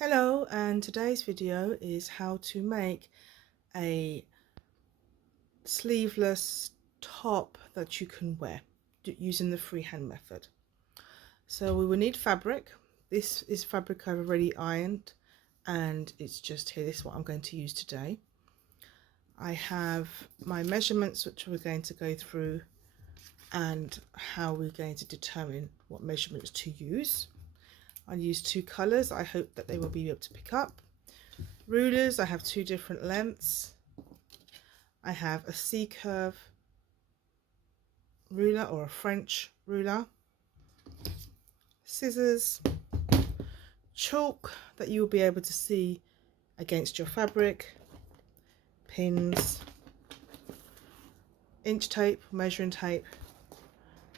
Hello, and today's video is how to make a sleeveless top that you can wear using the freehand method. So we will need fabric. This is fabric I've already ironed and it's just here. This is what I'm going to use today. I have my measurements which we're going to go through and how we're going to determine what measurements to use. I'll use two colours. I hope that they will be able to pick up. Rulers, I have two different lengths. I have a C-curve ruler or a French ruler, scissors, chalk that you will be able to see against your fabric, pins, inch tape, measuring tape,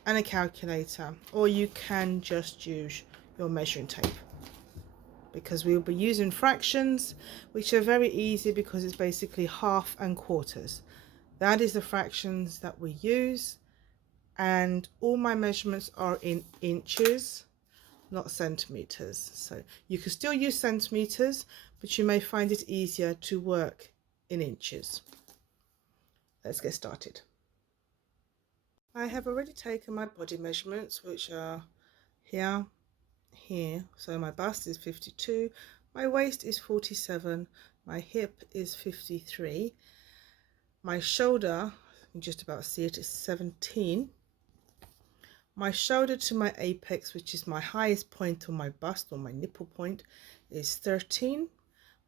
and a calculator, or you can just use your measuring tape because we will be using fractions, which are very easy because it's basically half and quarters. That is the fractions that we use, and all my measurements are in inches, not centimeters. So you can still use centimeters, but you may find it easier to work in inches. Let's get started. I have already taken my body measurements, which are here, here. So my bust is 52, my waist is 47, my hip is 53, my shoulder, you can just about see it, is 17. My shoulder to my apex, which is my highest point on my bust or my nipple point, is 13.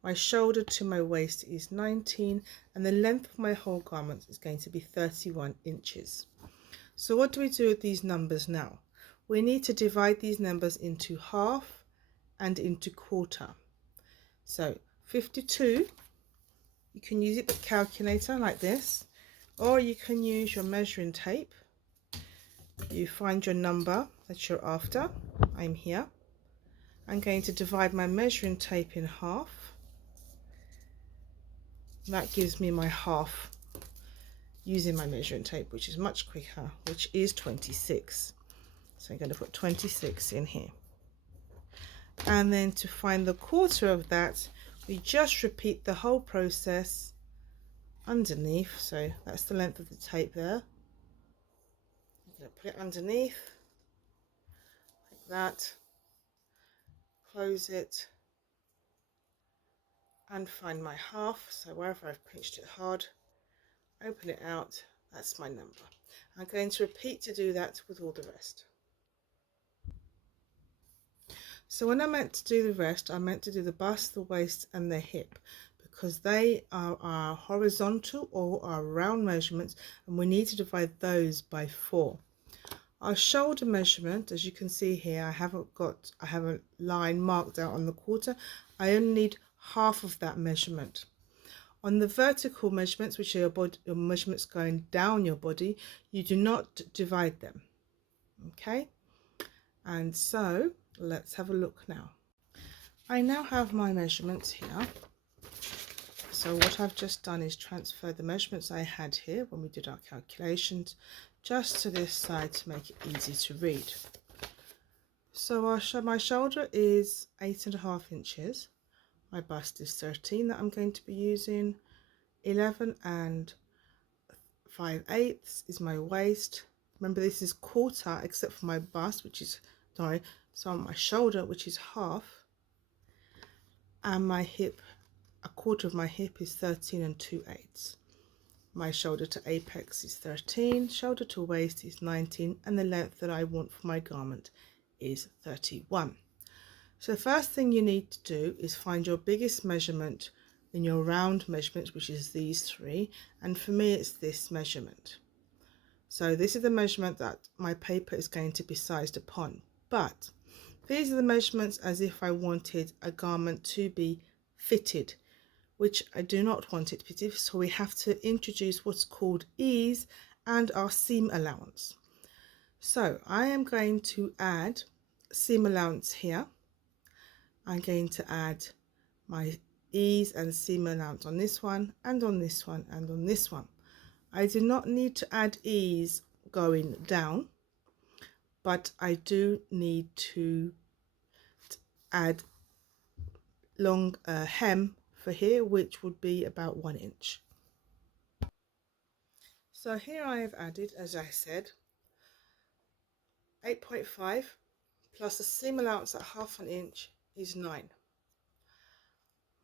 My shoulder to my waist is 19, and the length of my whole garment is going to be 31 inches. So what do we do with these numbers now? We need to divide these numbers into half and into quarter. So 52, you can use it with a calculator like this, or you can use your measuring tape. You find your number that you're after. I'm here. I'm going to divide my measuring tape in half. That gives me my half using my measuring tape, which is much quicker, which is 26. So I'm going to put 26 in here. And then to find the quarter of that, we just repeat the whole process underneath. So that's the length of the tape there. I'm going to put it underneath like that, close it, and find my half. So wherever I've pinched it hard, open it out, that's my number. I'm going to repeat to do that with all the rest. So when I meant to do the rest, I meant to do the bust, the waist, and the hip, because they are our horizontal or our round measurements, and we need to divide those by 4. Our shoulder measurement, as you can see here, I have a line marked out on the quarter. I only need half of that measurement. On the vertical measurements, which are your measurements going down your body, you do not divide them. Okay, and so let's have a look now. I now have my measurements here. So what I've just done is transfer the measurements I had here when we did our calculations just to this side to make it easy to read. So my shoulder is 8.5 inches. My bust is 13 that I'm going to be using. 11 and 5/8 is my waist. Remember, this is quarter except for my bust, which is, sorry, so my shoulder, which is half, and my hip, a quarter of my hip is 13 and 2/8. My shoulder to apex is 13, shoulder to waist is 19, and the length that I want for my garment is 31. So the first thing you need to do is find your biggest measurement in your round measurements, which is these 3, and for me it's this measurement. So this is the measurement that my paper is going to be sized upon, but these are the measurements as if I wanted a garment to be fitted, which I do not want it fitted, so we have to introduce what's called ease and our seam allowance. So I am going to add seam allowance here. I'm going to add my ease and seam allowance on this one and on this one and on this one. I do not need to add ease going down, but I do need to add long hem for here, which would be about 1 inch. So here I have added, as I said, 8.5 plus a seam allowance at 1/2 inch is 9.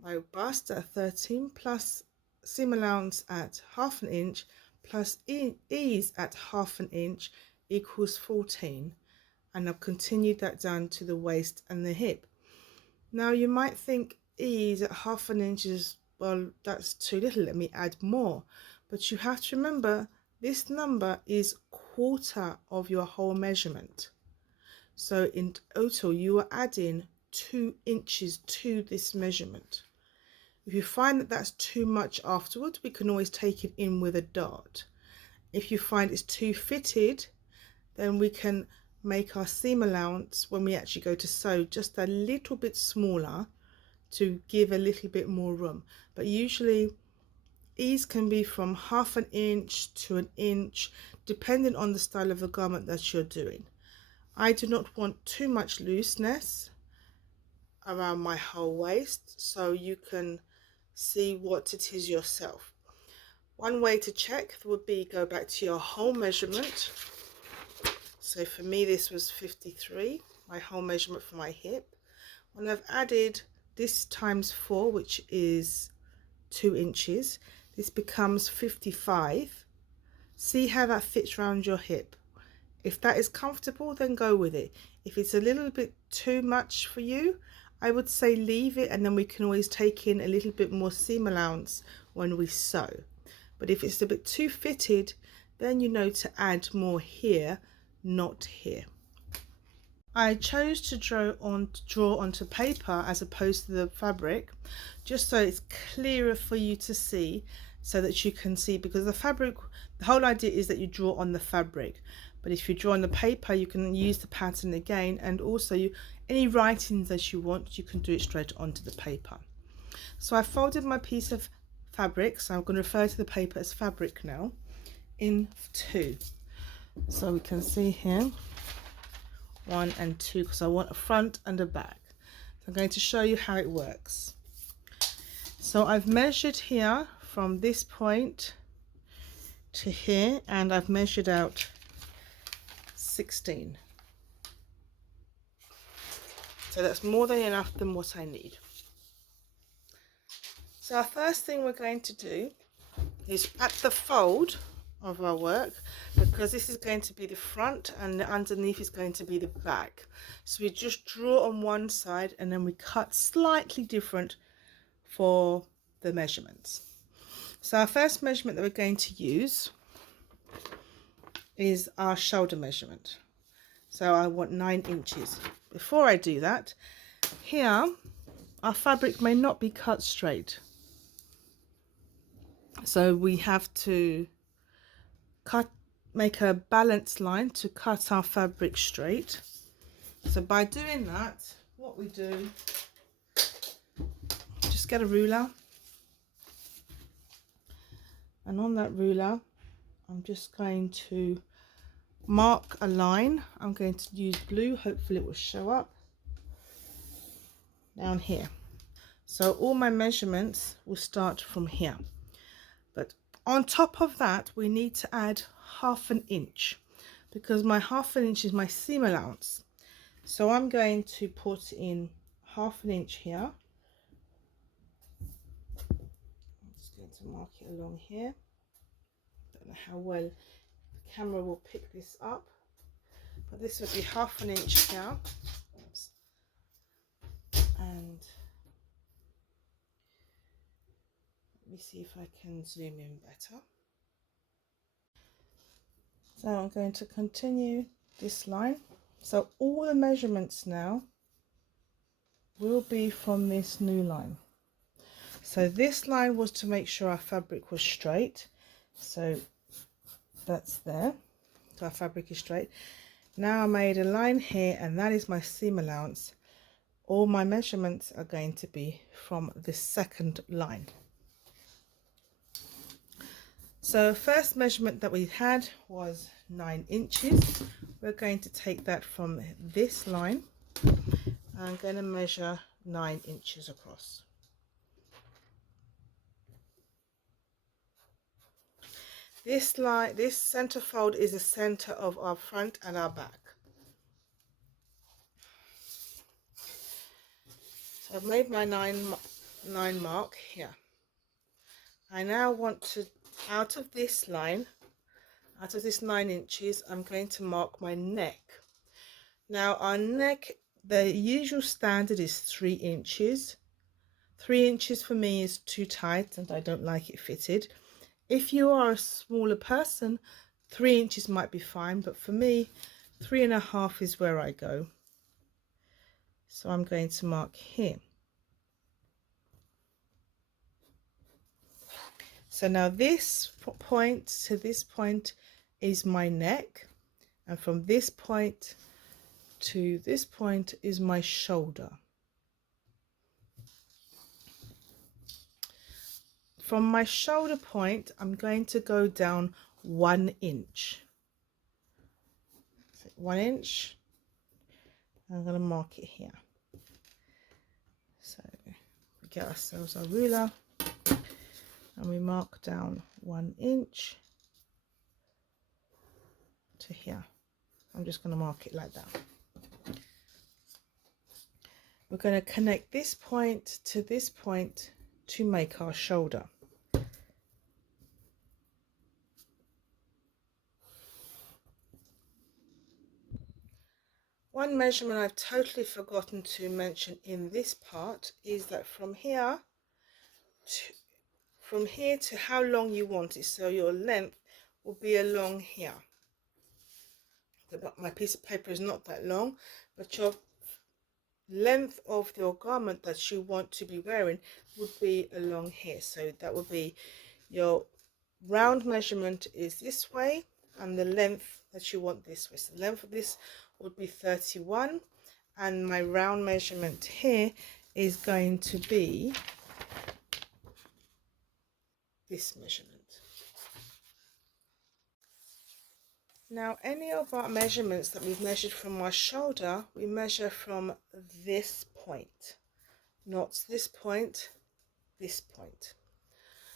My bust at 13 plus seam allowance at 1/2 inch plus ease at 1/2 inch equals 14, and I've continued that down to the waist and the hip. Now you might think ease at 1/2 inch is, well, that's too little, let me add more. But you have to remember this number is quarter of your whole measurement. So in total you are adding 2 inches to this measurement. If you find that that's too much afterwards, we can always take it in with a dart. If you find it's too fitted, then we can make our seam allowance when we actually go to sew just a little bit smaller to give a little bit more room. But usually ease can be from 1/2 inch to 1 inch, depending on the style of the garment that you're doing. I do not want too much looseness around my whole waist, so you can see what it is yourself. One way to check would be go back to your whole measurement. So for me this was 53, my whole measurement for my hip. When I've added this times 4, which is 2 inches, this becomes 55. See how that fits around your hip. If that is comfortable, then go with it. If it's a little bit too much for you, I would say leave it, and then we can always take in a little bit more seam allowance when we sew. But if it's a bit too fitted, then you know to add more here, not here. I chose to draw onto paper as opposed to the fabric, just so it's clearer for you to see, so that you can see, because the fabric, the whole idea is that you draw on the fabric, but if you draw on the paper you can use the pattern again, and also any writings that you want, you can do it straight onto the paper. So I folded my piece of fabric, so I'm going to refer to the paper as fabric now, in 2. So we can see here 1 and 2, because I want a front and a back. So I'm going to show you how it works. So I've measured here from this point to here, and I've measured out 16. So that's more than enough than what I need. So our first thing we're going to do is at the fold of our work, because this is going to be the front and the underneath is going to be the back. So we just draw on one side and then we cut slightly different for the measurements. So our first measurement that we're going to use is our shoulder measurement. So I want 9 inches. Before I do that, here our fabric may not be cut straight. So we have to make a balanced line to cut our fabric straight. So by doing that, what we do, just get a ruler, and on that ruler I'm just going to mark a line. I'm going to use blue, hopefully it will show up down here. So all my measurements will start from here, but on top of that we need to add 1/2 inch, because my 1/2 inch is my seam allowance. So I'm going to put in 1/2 inch here. I'm just going to mark it along here. Don't know how well the camera will pick this up, but this would be 1/2 inch here. Oops. And let me see if I can zoom in better. So I'm going to continue this line. So all the measurements now will be from this new line. So this line was to make sure our fabric was straight. So that's there. So our fabric is straight. Now I made a line here, and that is my seam allowance. All my measurements are going to be from this second line. So first measurement that we had was 9 inches. We're going to take that from this line. I'm going to measure 9 inches across. This line, this center fold is the center of our front and our back. So I've made my 9 mark here. I now want to, out of this line, out of this 9 inches, I'm going to mark my neck. Now our neck, the usual standard is 3 inches. 3 inches for me is too tight and I don't like it fitted. If you are a smaller person, 3 inches might be fine, but for me, 3.5 is where I go. So I'm going to mark here. So now this point to this point is my neck, and from this point to this point is my shoulder. From my shoulder point, I'm going to go down 1 inch. So 1 inch. I'm going to mark it here. So we get ourselves our ruler and we mark down 1 inch to here. I'm just going to mark it like that. We're going to connect this point to this point to make our shoulder. One measurement I've totally forgotten to mention in this part is that from here to how long you want it. So your length will be along here. My piece of paper is not that long, but your length of your garment that you want to be wearing would be along here. So that would be your round measurement is this way, and the length that you want this way. So the length of this would be 31, and my round measurement here is going to be this measurement. Now any of our measurements that we've measured from our shoulder, we measure from this point, not this point, this point.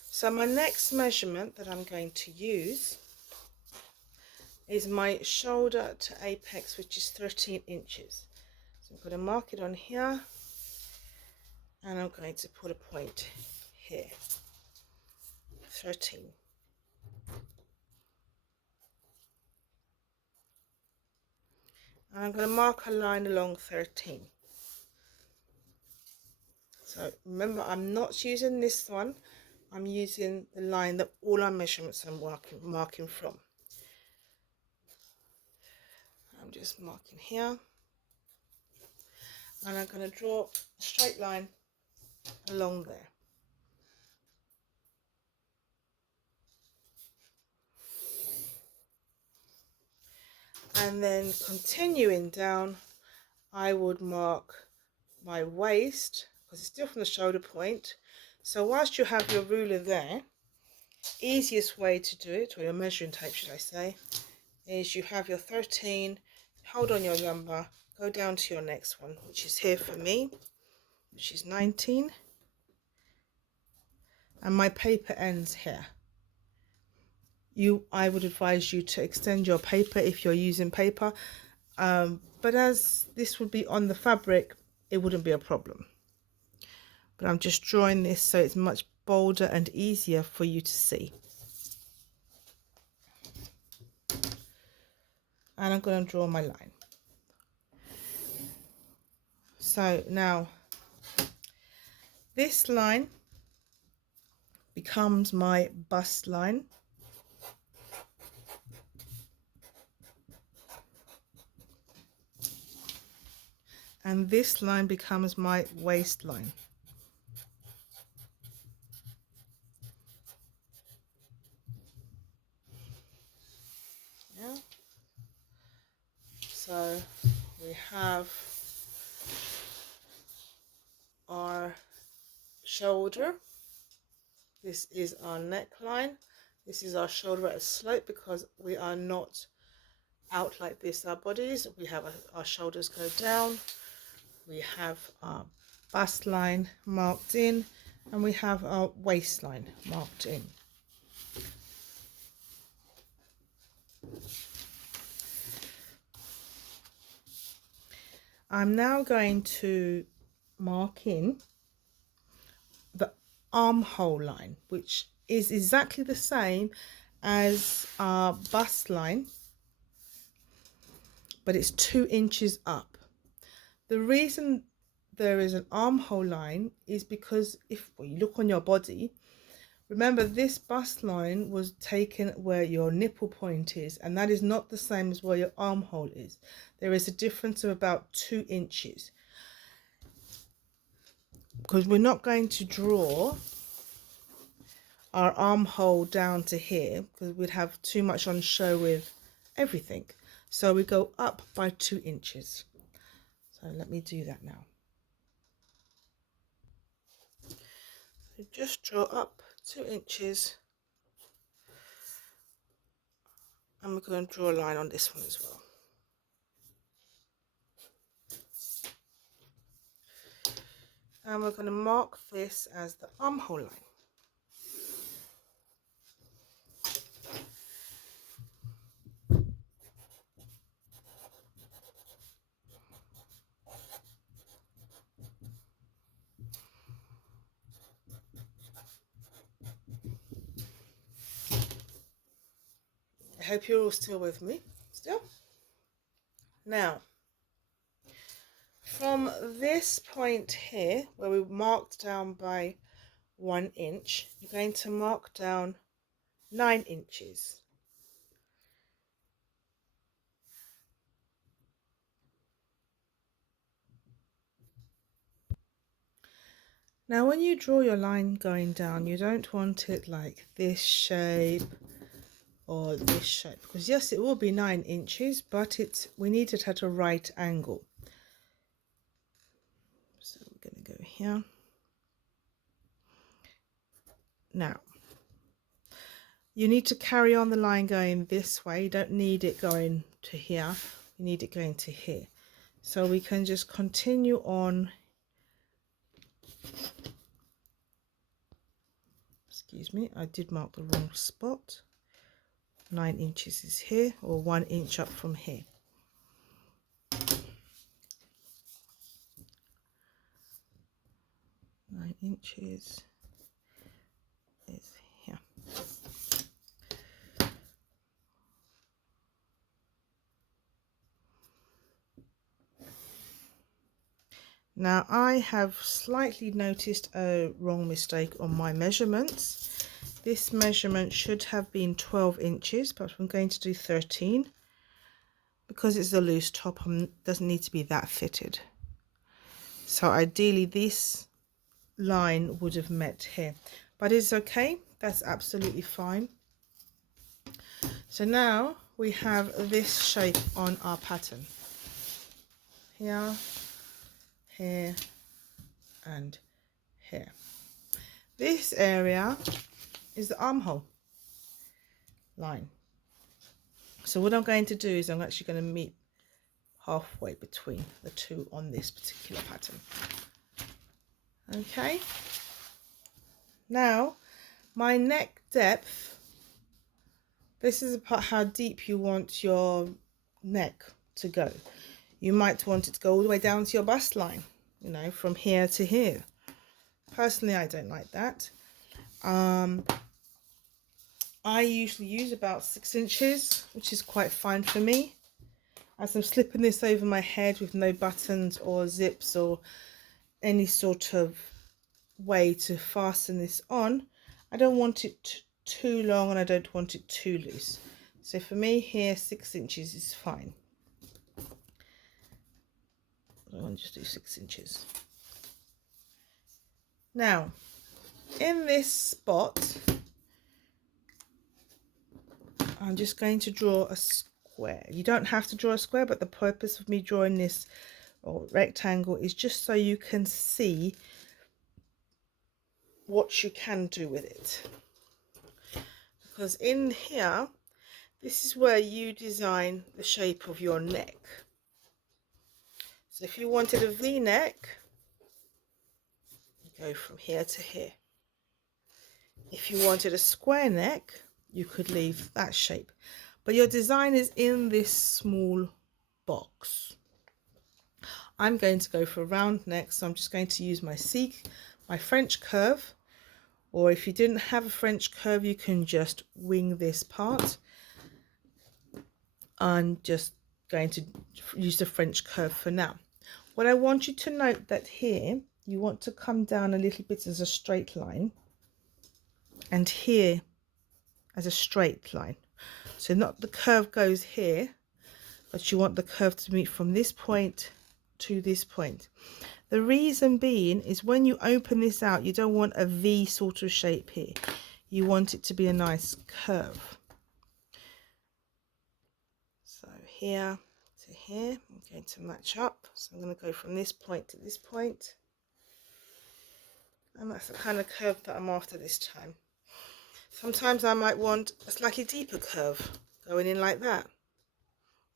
So my next measurement that I'm going to use is my shoulder to apex, which is 13 inches. So I'm going to mark it on here, and I'm going to put a point here, 13. And I'm going to mark a line along 13. So remember, I'm not using this one, I'm using the line that all our measurements are marking from. I'm just marking here, and I'm going to draw a straight line along there. And then continuing down, I would mark my waist, because it's still from the shoulder point. So whilst you have your ruler there, easiest way to do it, or your measuring tape should I say, is you have your 13, hold on your number, go down to your next one, which is here for me, which is 19, and my paper ends here. I would advise you to extend your paper if you're using paper, but as this would be on the fabric, it wouldn't be a problem. But I'm just drawing this so it's much bolder and easier for you to see. And I'm going to draw my line. So now this line becomes my bust line. And this line becomes my waistline. Yeah. So we have our shoulder. This is our neckline. This is our shoulder at a slope because we are not out like this. Our bodies, we have our shoulders go down. We have our bust line marked in, and we have our waistline marked in. I'm now going to mark in the armhole line, which is exactly the same as our bust line, but it's 2 inches up. The reason there is an armhole line is because if you look on your body, remember this bust line was taken where your nipple point is, and that is not the same as where your armhole is. There is a difference of about 2 inches. Because we're not going to draw our armhole down to here, because we'd have too much on show with everything. So we go up by 2 inches. So let me do that now. So just draw up 2 inches, and we're going to draw a line on this one as well. And we're going to mark this as the armhole line. I hope you're all still with me. Still? Now, from this point here, where we marked down by 1 inch, you're going to mark down 9 inches. Now when you draw your line going down, you don't want it like this shape or this shape, because yes, it will be 9 inches, but we need it at a right angle. So we're going to go here. Now you need to carry on the line going this way. You don't need it going to here, you need it going to here. So we can just continue on. Excuse me, I did mark the wrong spot. 9 inches is here, or 1 inch up from here. Nine inches is here. Now I have slightly noticed a wrong mistake on my measurements. This measurement should have been 12 inches, but I'm going to do 13 because it's a loose top. Doesn't need to be that fitted. So ideally this line would have met here, but it's okay. That's absolutely fine. So now we have this shape on our pattern. Here, here, and here. This area is the armhole line. So what I'm going to do is I'm actually going to meet halfway between the two on this particular pattern. Okay. Now my neck depth, this is about how deep you want your neck to go. You might want it to go all the way down to your bust line, you know, from here to here. Personally, I don't like that. I usually use about 6 inches, which is quite fine for me. As I'm slipping this over my head with no buttons or zips or any sort of way to fasten this on, I don't want it too long and I don't want it too loose. So for me here, 6 inches is fine. I want to just do 6 inches. Now, in this spot, I'm just going to draw a square. You don't have to draw a square, but the purpose of me drawing this rectangle is just so you can see what you can do with it. Because in here, this is where you design the shape of your neck. So if you wanted a V-neck, go from here to here. If you wanted a square neck, you could leave that shape, but your design is in this small box. I'm going to go for a round neck, so I'm just going to use my French curve, or if you didn't have a French curve, you can just wing this part. I'm just going to use the French curve for now. What I want you to note that here, you want to come down a little bit as a straight line, and here as a straight line. So not the curve goes here, but you want the curve to meet from this point to this point. The reason being is when you open this out, you don't want a V sort of shape here. You want it to be a nice curve. So here to here, I'm going to match up. So I'm going to go from this point to this point. And that's the kind of curve that I'm after this time. Sometimes I might want a slightly deeper curve going in like that.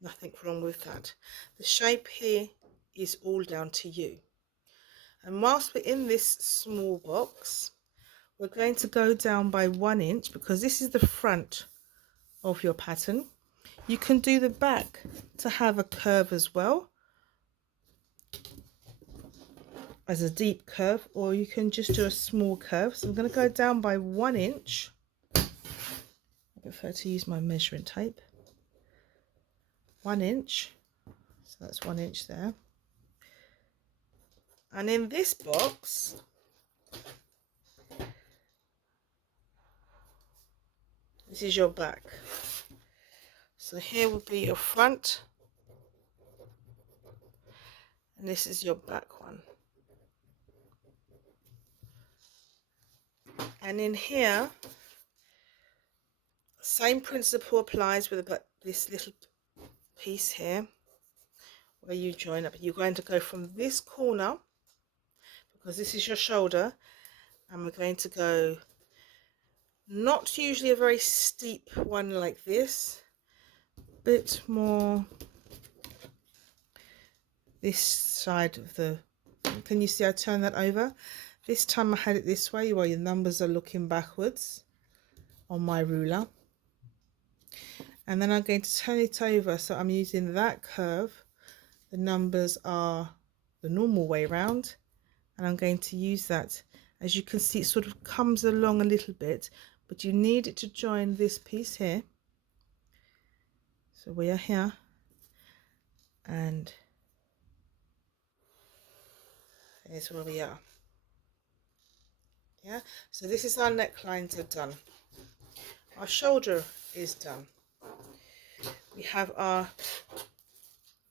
Nothing wrong with that. The shape here is all down to you. And whilst we're in this small box, we're going to go down by 1 inch because this is the front of your pattern. You can do the back to have a curve as well, as a deep curve, or you can just do a small curve. So I'm going to go down by 1 inch. I prefer to use my measuring tape. 1 inch, so that's 1 inch there. And in this box, this is your back. So here will be your front, and this is your back one. And in here, same principle applies with this little piece here where you join up. You're going to go from this corner, because this is your shoulder, and we're going to go not usually a very steep one like this, bit more this side of the, can you see I turn that over? This time I had it this way while your numbers are looking backwards on my ruler, and then I'm going to turn it over, so I'm using that curve. The numbers are the normal way round, and I'm going to use that. As you can see, it sort of comes along a little bit, but you need it to join this piece here. So we are here, and here's where we are. Yeah, so this is our necklines are done. Our shoulder is done. We have our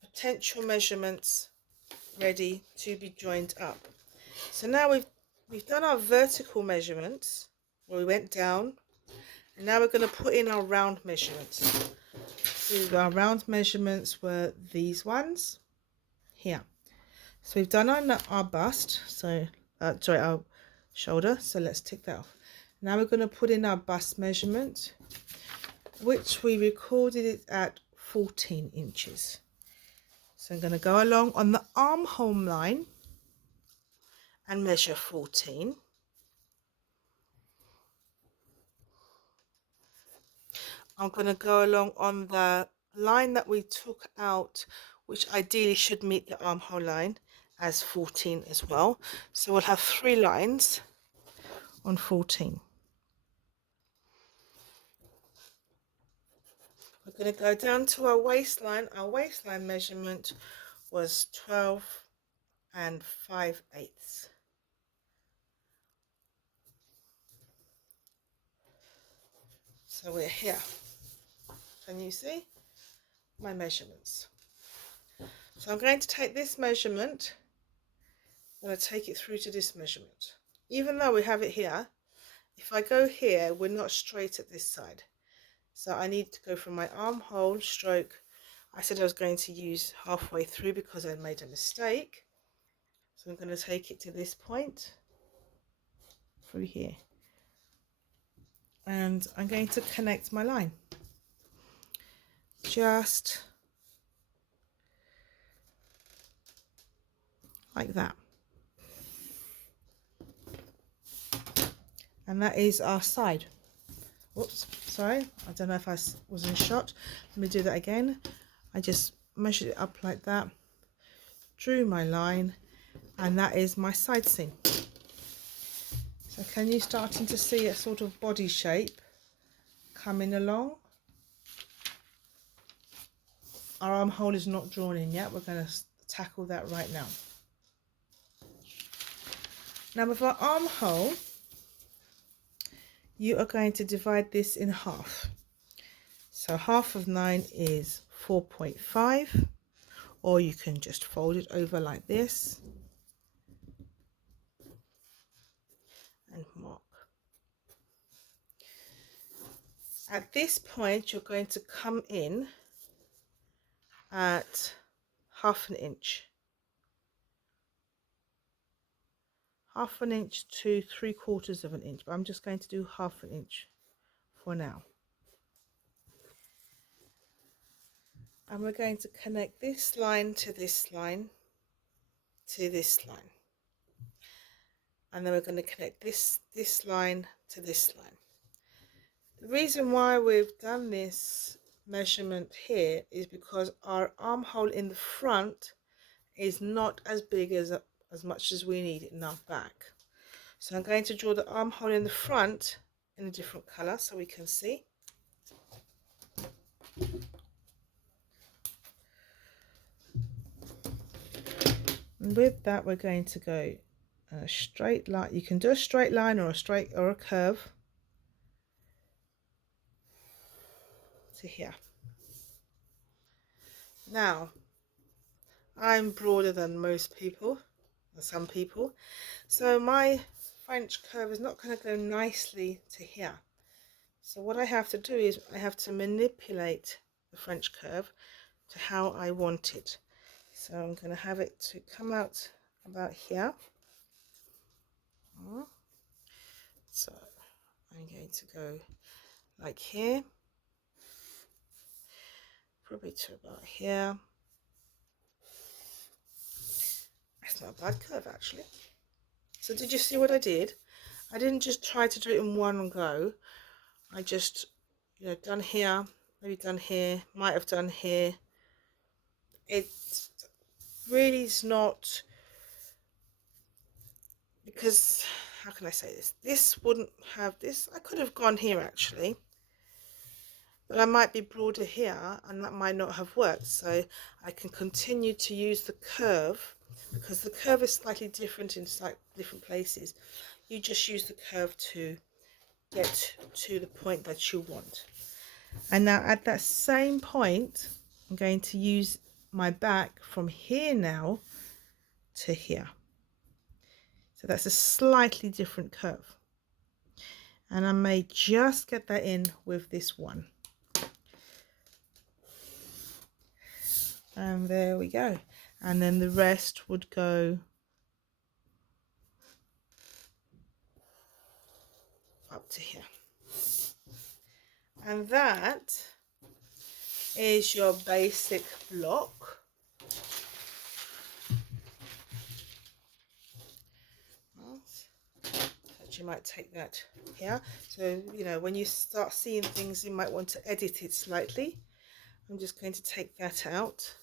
potential measurements ready to be joined up. So now we've done our vertical measurements where we went down, and now we're going to put in our round measurements. So our round measurements were these ones here. So we've done our bust, so sorry, our shoulder, so let's tick that off. Now we're going to put in our bust measurement, which we recorded it at 14 inches. So I'm going to go along on the armhole line and measure 14. I'm going to go along on the line that we took out, which ideally should meet the armhole line, as 14 as well. So we'll have 3 lines on 14. We're going to go down to our waistline. Our waistline measurement was 12 5/8. So we're here. Can you see my measurements? So I'm going to take this measurement, I'm going to take it through to this measurement. Even though we have it here, if I go here, we're not straight at this side. So I need to go from my armhole stroke. I said I was going to use halfway through because I made a mistake. So I'm going to take it to this point through here. And I'm going to connect my line. Just like that. And that is our side. Whoops, sorry, I don't know if I was in shot. Let me do that again. I just measured it up like that, drew my line, and that is my side seam. So can you starting to see a sort of body shape coming along? Our armhole is not drawn in yet. We're going to tackle that right now. Now with our armhole, you are going to divide this in half. So half of 9 is 4.5, or you can just fold it over like this and mark. At this point, you're going to come in at half an inch. Half an inch to 3/4 of an inch, but I'm just going to do half an inch for now. And we're going to connect this line to this line to this line. And then we're going to connect this line to this line. The reason why we've done this measurement here is because our armhole in the front is not as big as much as we need it in our back. So I'm going to draw the armhole in the front in a different colour so we can see. And with that, we're going to go a straight line. You can do a straight line or a curve to here. Now, I'm broader than most people, or some people, so my French curve is not going to go nicely to here. So what I have to do is I have to manipulate the French curve to how I want it. So I'm going to have it to come out about here. So I'm going to go like here, probably to about here. That's not a bad curve actually. So did you see what I did? I didn't just try to do it in one go. I just, done here, maybe done here, might have done here. It really is not, because, how can I say this? This wouldn't have this. I could have gone here actually, but I might be broader here and that might not have worked. So I can continue to use the curve, because the curve is slightly different in different places. You just use the curve to get to the point that you want. And now at that same point, I'm going to use my back from here now to here. So that's a slightly different curve. And I may just get that in with this one. And there we go. And then the rest would go up to here. And that is your basic block. You might take that here. So, when you start seeing things, you might want to edit it slightly. I'm just going to take that out.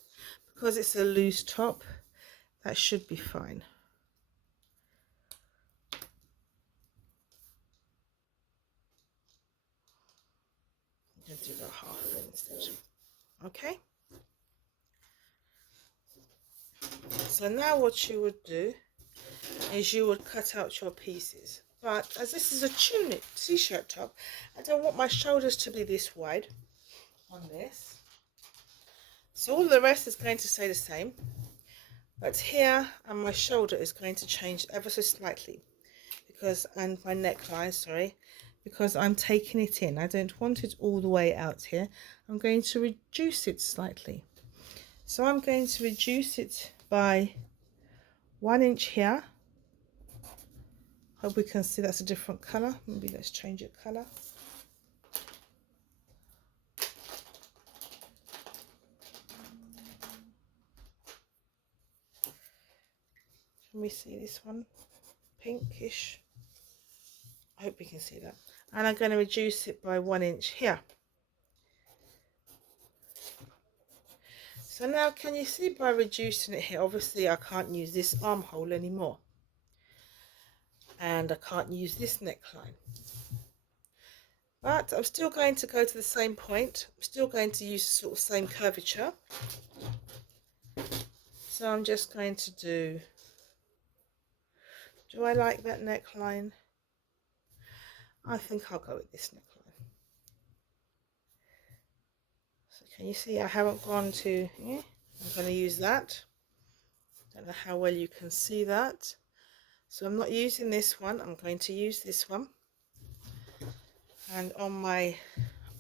Because it's a loose top, that should be fine. I'm going to do about half of it instead. Okay. So now what you would do is you would cut out your pieces. But as this is a tunic t-shirt top, I don't want my shoulders to be this wide on this. So all the rest is going to stay the same. But here and my shoulder is going to change ever so slightly, and my neckline, sorry, because I'm taking it in. I don't want it all the way out here. I'm going to reduce it slightly. So I'm going to reduce it by 1 inch here. Hope we can see that's a different color. Maybe let's change it color. Can we see this one? Pinkish. I hope you can see that. And I'm going to reduce it by 1 inch here. So now can you see by reducing it here, obviously I can't use this armhole anymore. And I can't use this neckline. But I'm still going to go to the same point. I'm still going to use the sort of same curvature. So I'm just going to do I like that neckline? I think I'll go with this neckline. So can you see I haven't gone to here? I'm going to use that. Don't know how well you can see that. So I'm not using this one, I'm going to use this one. And on my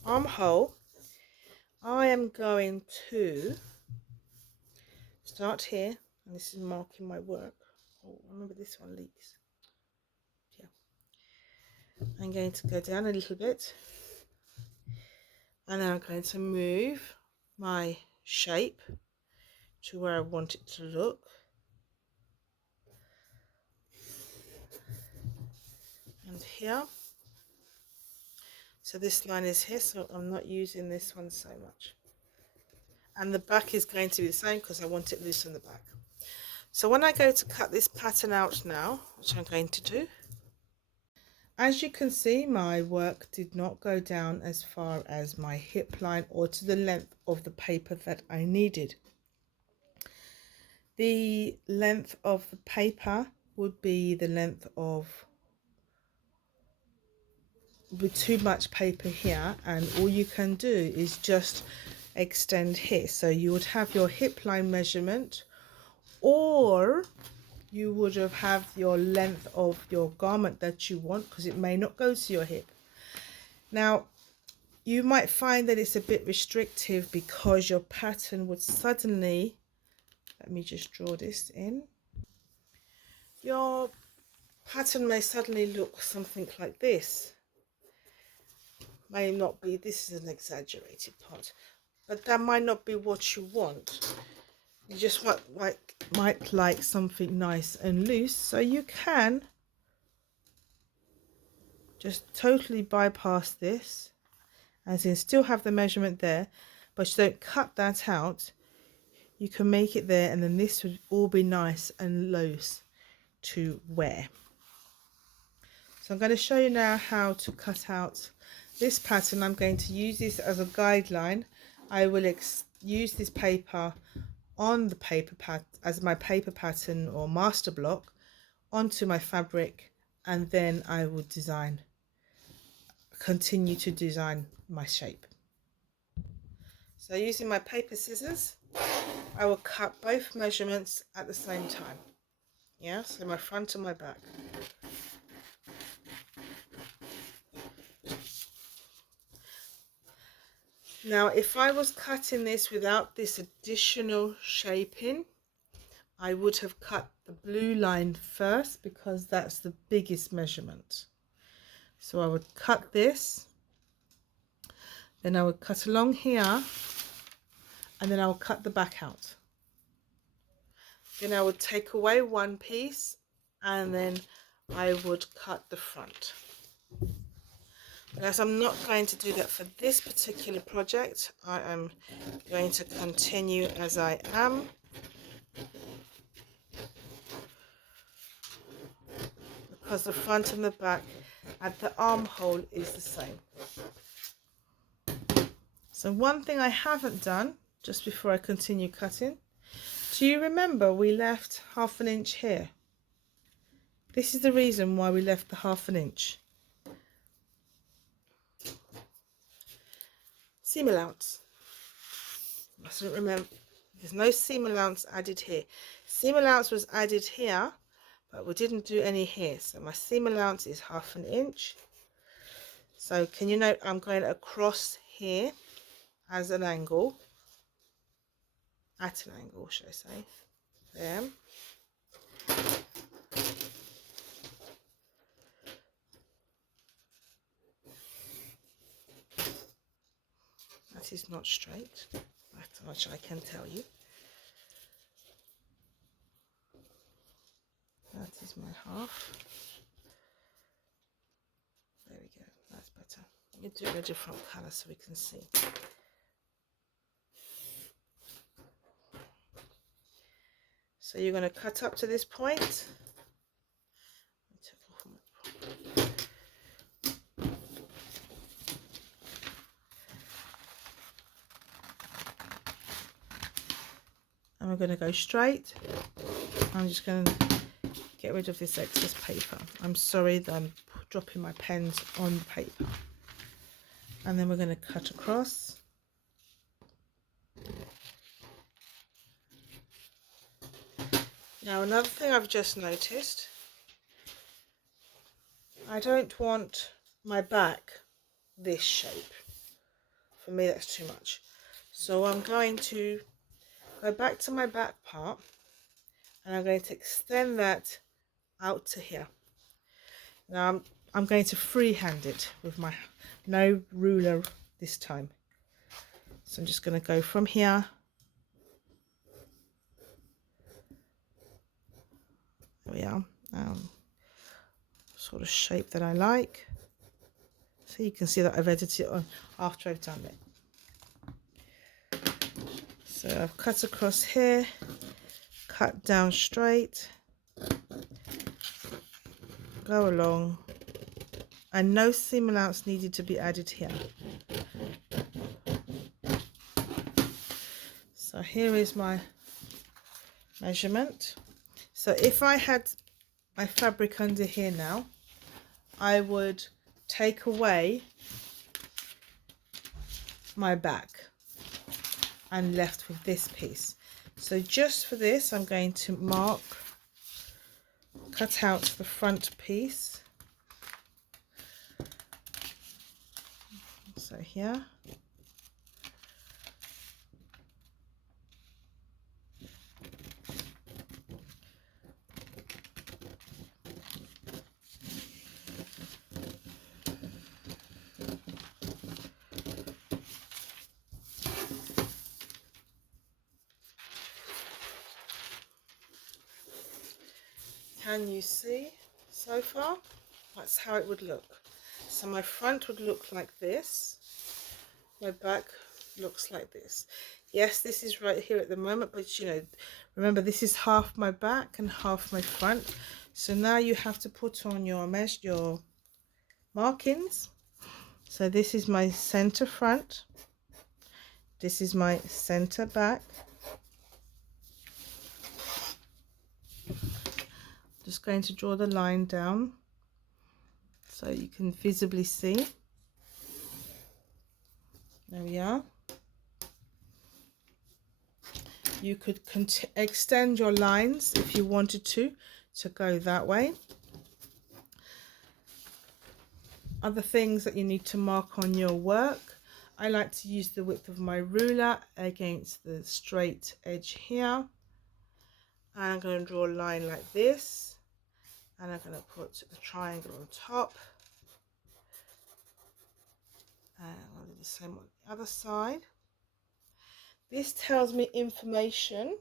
armhole, I am going to start here, and this is marking my work. Oh, remember this one leaks. Yeah. I'm going to go down a little bit, and then I'm going to move my shape to where I want it to look. And here. So this line is here, so I'm not using this one so much. And the back is going to be the same because I want it loose on the back. So when I go to cut this pattern out now, which I'm going to do, as you can see, my work did not go down as far as my hip line or to the length of the paper that I needed. The length of the paper would be the length of, with too much paper here, and all you can do is just extend here. So you would have your hip line measurement, or you would have your length of your garment that you want, because it may not go to your hip. Now you might find that it's a bit restrictive because your pattern would suddenly, let me just draw this in, your pattern may suddenly look something like this. May not be, this is an exaggerated part, but that might not be what you want. You just might like something nice and loose, so you can just totally bypass this, as in still have the measurement there, but you don't cut that out. You can make it there, and then this would all be nice and loose to wear. So I'm going to show you now how to cut out this pattern. I'm going to use this as a guideline. I will use this paper on the paper as my paper pattern or master block onto my fabric, and then I will continue to design my shape. So using my paper scissors, I will cut both measurements at the same time. Yeah, so my front and my back. Now if I was cutting this without this additional shaping, I would have cut the blue line first because that's the biggest measurement. So I would cut this, then I would cut along here, and then I would cut the back out. Then I would take away one piece, and then I would cut the front. But as I'm not going to do that for this particular project, I am going to continue as I am. Because the front and the back at the armhole is the same. So one thing I haven't done, just before I continue cutting, do you remember we left 1/2 inch here? This is the reason why we left the 1/2 inch. Seam allowance. I don't remember. There's no seam allowance added here. Seam allowance was added here, but we didn't do any here. So my seam allowance is 1/2 inch. So can you note I'm going across here as an angle, at an angle, should I say, there. That is not straight, that much I can tell you. That is my half. You do it a different colour so we can see. So you're going to cut up to this point. And we're going to go straight. I'm just going to get rid of this excess paper. I'm sorry that I'm dropping my pens on the paper. And then we're going to cut across. Now another thing I've just noticed, I don't want my back this shape. For me that's too much. So I'm going to go back to my back part and I'm going to extend that out to here. Now I'm going to freehand it with my no ruler this time. So I'm just going to go from here. There we are. Sort of shape that I like. So you can see that I've edited it on after I've done it. So I've cut across here, cut down straight, go along, and no seam allowance needed to be added here. So here is my measurement. So if I had my fabric under here now, I would take away my back and left with this piece. So just for this I'm going to mark, cut out the front piece. So here. Can you see so far? That's how it would look. So my front would look like this. My back looks like this. Yes, this is right here at the moment, but you know, remember this is half my back and half my front. So now you have to put on your markings. So this is my center front. This is my center back. Just going to draw the line down so you can visibly see. There we are. You could extend your lines if you wanted to go that way. Other things that you need to mark on your work. I like to use the width of my ruler against the straight edge here. And I'm going to draw a line like this. And I'm going to put a triangle on top. And I'll do the same on the other side. This tells me information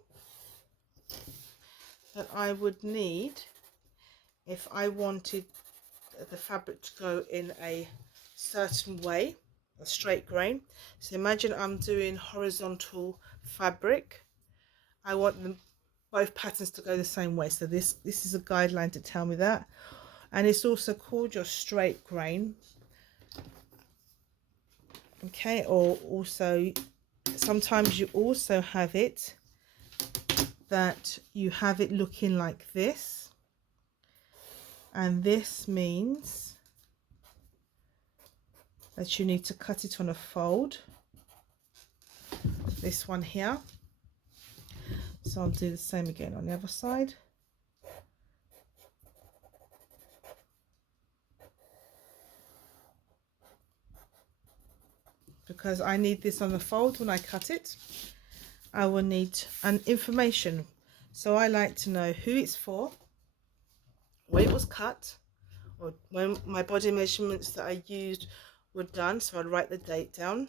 that I would need if I wanted the fabric to go in a certain way, a straight grain. So imagine I'm doing horizontal fabric. I want them both patterns to go the same way. So this is a guideline to tell me that. And it's also called your straight grain. Okay, or also sometimes you also have it that you have it looking like this, and this means that you need to cut it on a fold, this one here. So I'll do the same again on the other side. Because I need this on the fold when I cut it. I will need an information. So I like to know who it's for, when it was cut, or when my body measurements that I used were done. So I'll write the date down,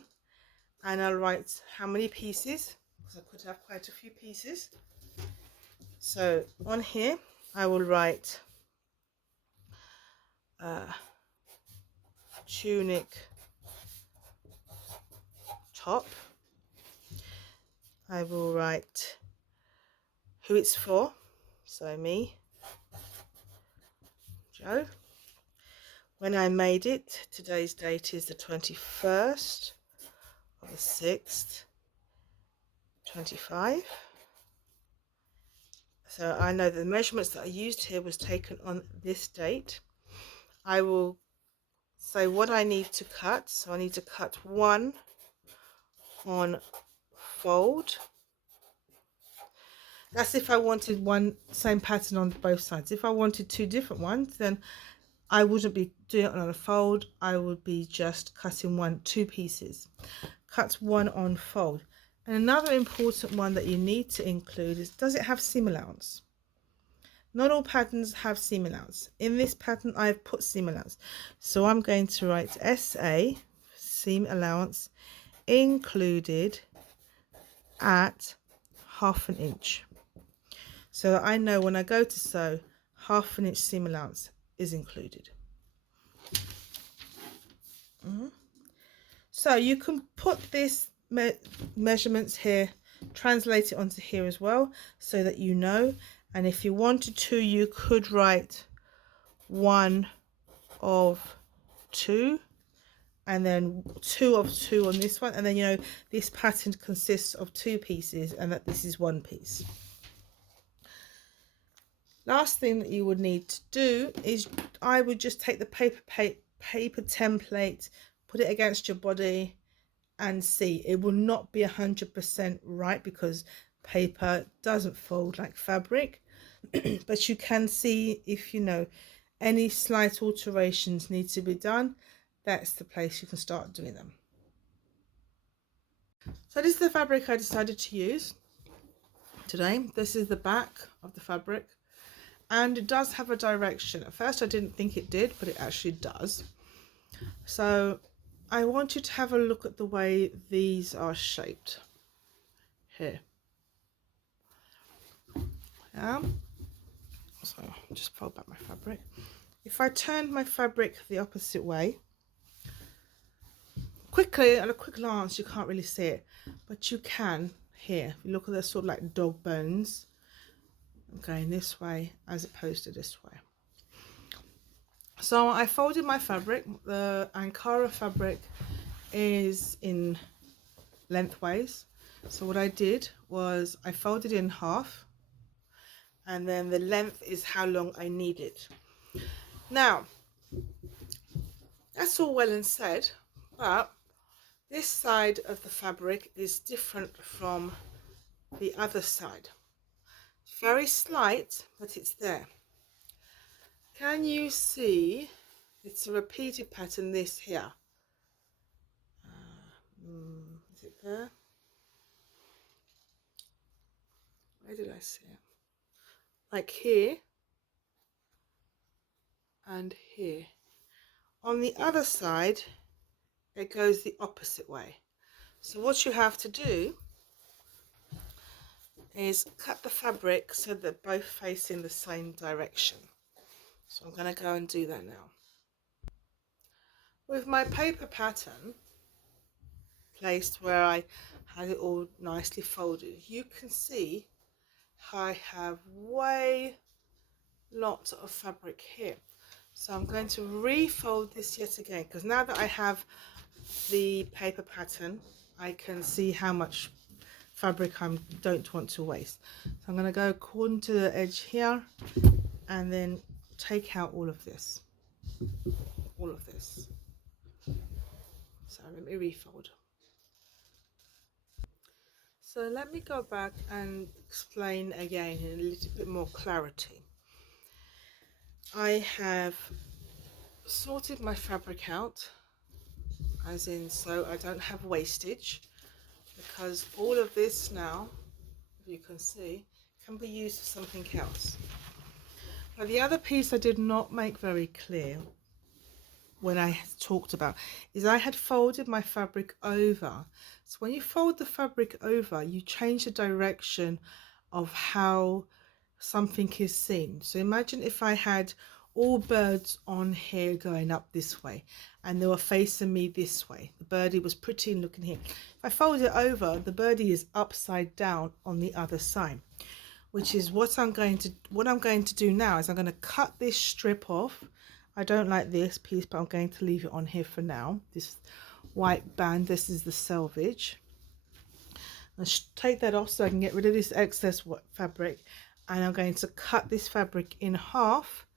and I'll write how many pieces, because I could have quite a few pieces. So on here I will write tunic top, I will write who it's for. So me, Joe. When I made it, today's date is the 21st of the 6th, 25. So I know the measurements that I used here was taken on this date. I will say what I need to cut. So I need to cut 1 on fold. That's if I wanted one same pattern on both sides. If I wanted 2 different ones, then I wouldn't be doing it on a fold. I would be just cutting 2 pieces. Cut 1 on fold. And another important one that you need to include is, does it have seam allowance? Not all patterns have seam allowance. In this pattern, I've put seam allowance. So I'm going to write SA, seam allowance, included at 1/2 inch. So that I know when I go to sew, 1/2 inch seam allowance is included. So you can put this measurements here, translate it onto here as well, so that you know. And if you wanted to, you could write 1 of 2 and then 2 of 2 on this one, and then you know this pattern consists of 2 pieces and that this is 1 piece. Last thing that you would need to do is, I would just take the paper template, put it against your body and see. It will not be 100% right because paper doesn't fold like fabric, but you can see if you know any slight alterations need to be done. That's the place you can start doing them. So this is the fabric I decided to use today. This is the back of the fabric, and it does have a direction. At first I didn't think it did, but it actually does. So I want you to have a look at the way these are shaped here. Yeah. So I'll just fold back my fabric. If I turn my fabric the opposite way, quickly, at a quick glance, you can't really see it, but you can here. If you look at the sort of like dog bones going this way as opposed to this way. So I folded my fabric. The Ankara fabric is in lengthways. So what I did was I folded in half, and then the length is how long I need it. Now, that's all well and said, but this side of the fabric is different from the other side. It's very slight, but it's there. Can you see? It's a repeated pattern, this here. Is it there? Where did I see it? Like here and here. On the other side, it goes the opposite way. So what you have to do is cut the fabric so they're both facing the same direction. So I'm going to go and do that now. With my paper pattern placed where I had it all nicely folded, you can see I have way lots of fabric here. So I'm going to refold this yet again, because now that I have the paper pattern, I can see how much fabric I don't want to waste. So I'm going to go according to the edge here and then take out all of this. So let me refold. So let me go back and explain again in a little bit more clarity. I have sorted my fabric out, as in so I don't have wastage, because all of this now, if you can see, can be used for something else. Now the other piece I did not make very clear when I talked about is I had folded my fabric over. So when you fold the fabric over, you change the direction of how something is seen. So imagine if I had all birds on here going up this way, and they were facing me this way. The birdie was pretty looking here. If I fold it over, the birdie is upside down on the other side, which is what I'm going to do now is I'm going to cut this strip off. I don't like this piece, but I'm going to leave it on here for now. This white band, this is the selvage. Let's take that off so I can get rid of this excess fabric, and I'm going to cut this fabric in half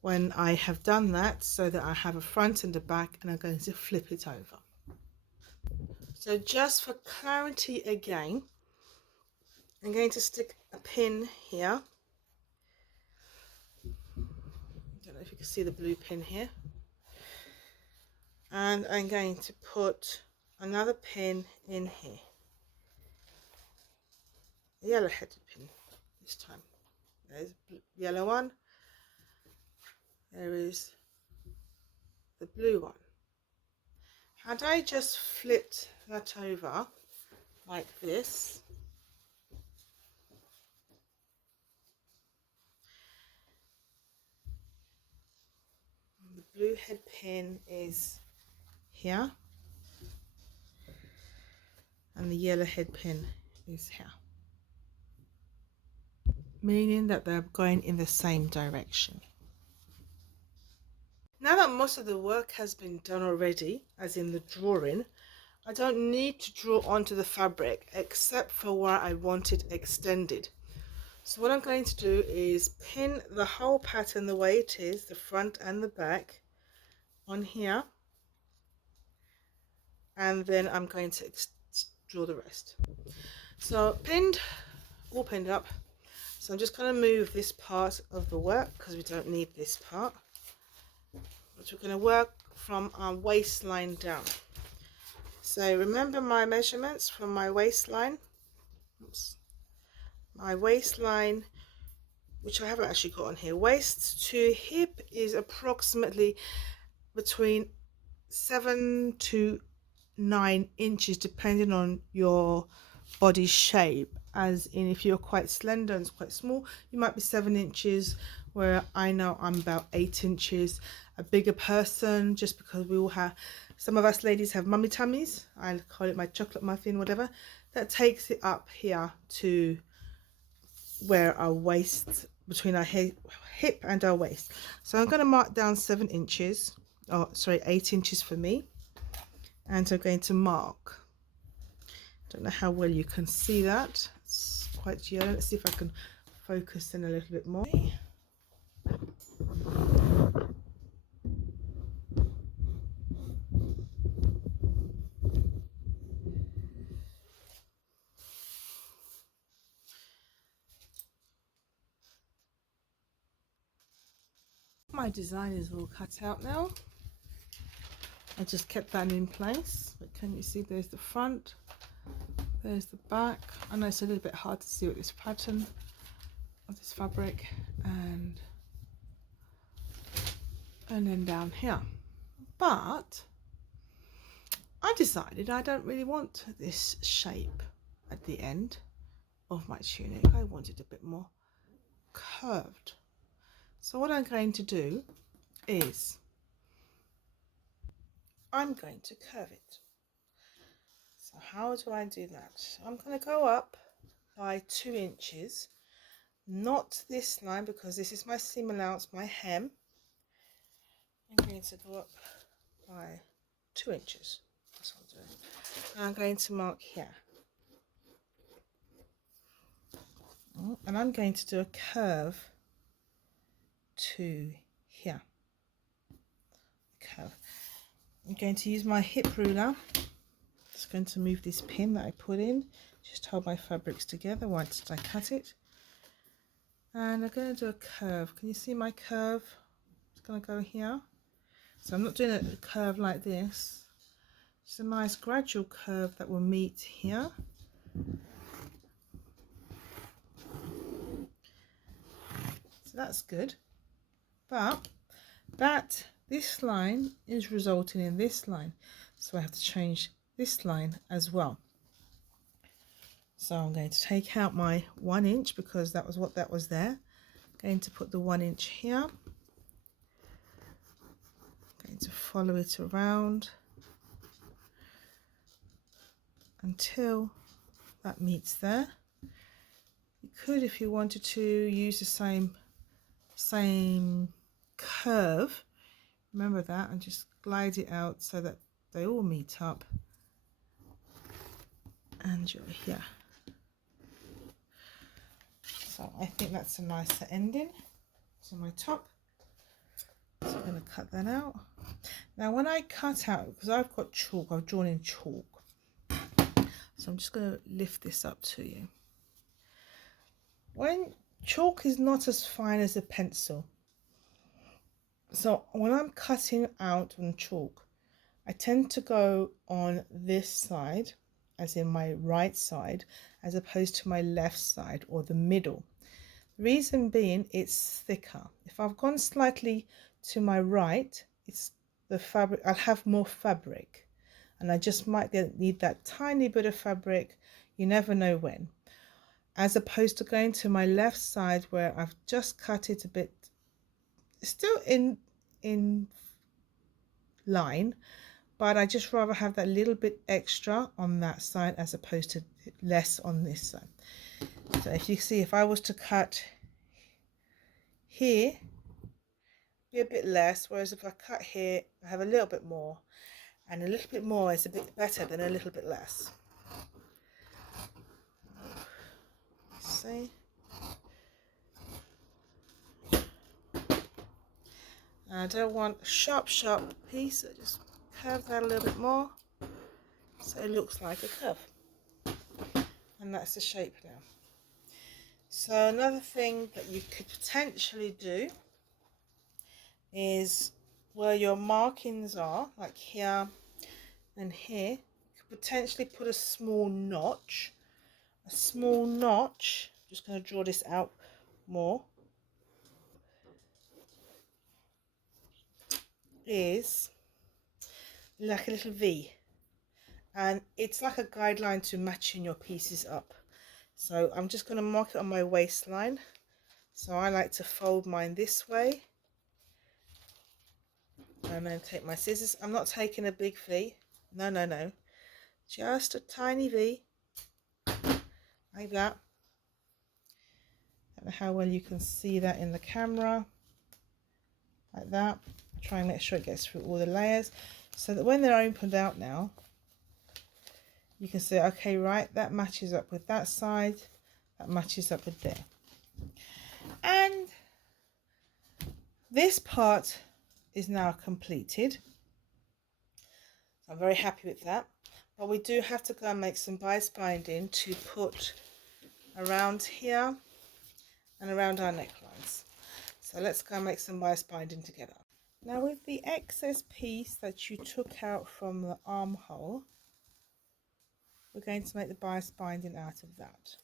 when I have done that, so that I have a front and a back, and I'm going to flip it over. So just for clarity again, I'm going to stick a pin here. I don't know if you can see the blue pin here, and I'm going to put another pin in here, a yellow headed pin this time. There's a yellow one, there is the blue one. Had I just flipped that over like this, the blue head pin is here and the yellow head pin is here, meaning that they're going in the same direction. Now that most of the work has been done already, as in the drawing, I don't need to draw onto the fabric except for where I want it extended. So what I'm going to do is pin the whole pattern the way it is, the front and the back, on here, and then I'm going to draw the rest. So pinned, all pinned up. So I'm just going to move this part of the work because we don't need this part. But we're going to work from our waistline down. So remember my measurements from my waistline. Oops. My waistline, which I haven't actually got on here, waist to hip is approximately between 7 to 9 inches depending on your body shape. As in, if you're quite slender and quite small, you might be 7 inches, where I know I'm about 8 inches. A bigger person, just because we all have, some of us ladies have mummy tummies, I call it my chocolate muffin, whatever, that takes it up here to where our waist, between our hip and our waist. So I'm going to mark down 7 inches, oh sorry, 8 inches for me, and I'm going to mark, don't know how well you can see that, it's quite yellow. Let's see if I can focus in a little bit more. My design is all cut out now. I just kept that in place, but can you see there's the front, there's the back. I know it's a little bit hard to see with this pattern of this fabric, and then down here. But I decided I don't really want this shape at the end of my tunic. I want it a bit more curved. So what I'm going to do is I'm going to curve it. So how do I do that? I'm going to go up by 2 inches, not this line because this is my seam allowance, my hem. I'm going to go up by 2 inches. That's what I'm doing. And I'm going to mark here. And I'm going to do a curve to here. Curve. I'm going to use my hip ruler. Just going to move this pin that I put in, just hold my fabrics together once I cut it. And I'm going to do a curve. Can you see my curve? It's going to go here. So I'm not doing a curve like this. It's a nice gradual curve that will meet here. So that's good. But this line is resulting in this line. So I have to change this line as well. So I'm going to take out my 1 inch because that was what that was there. I'm going to put the 1 inch here. follow it around until that meets there. You could, if you wanted to, use the same curve, remember that, and just glide it out so that they all meet up, and you're here. So I think that's a nicer ending to my top. So I'm going to cut that out. Now when I cut out, because I've got chalk, I've drawn in chalk, so I'm just going to lift this up to you. When chalk is not as fine as a pencil, so when I'm cutting out on chalk, I tend to go on this side, as in my right side, as opposed to my left side or the middle. The reason being, it's thicker. If I've gone slightly to my right, it's the fabric, I'll have more fabric, and I just might need that tiny bit of fabric, you never know when, as opposed to going to my left side where I've just cut it a bit, still in line, but I just rather have that little bit extra on that side as opposed to less on this side. So if you see, if I was to cut here, be a bit less, whereas if I cut here, I have a little bit more, and a little bit more is a bit better than a little bit less. See? And I don't want a sharp piece, so just curve that a little bit more so it looks like a curve. And that's the shape now. So another thing that you could potentially do is where your markings are, like here and here, you could potentially put a small notch. Just going to draw this out more, is like a little V, and it's like a guideline to matching your pieces up. So I'm just going to mark it on my waistline. So I like to fold mine this way. I'm going to take my scissors. I'm not taking a big V. No. Just a tiny V. Like that. I don't know how well you can see that in the camera. Like that. Try and make sure it gets through all the layers. So that when they're opened out now, you can say, okay, right, that matches up with that side. That matches up with there. And this part is now completed. I'm very happy with that. But we do have to go and make some bias binding to put around here and around our necklines. So let's go and make some bias binding together. Now with the excess piece that you took out from the armhole, we're going to make the bias binding out of that.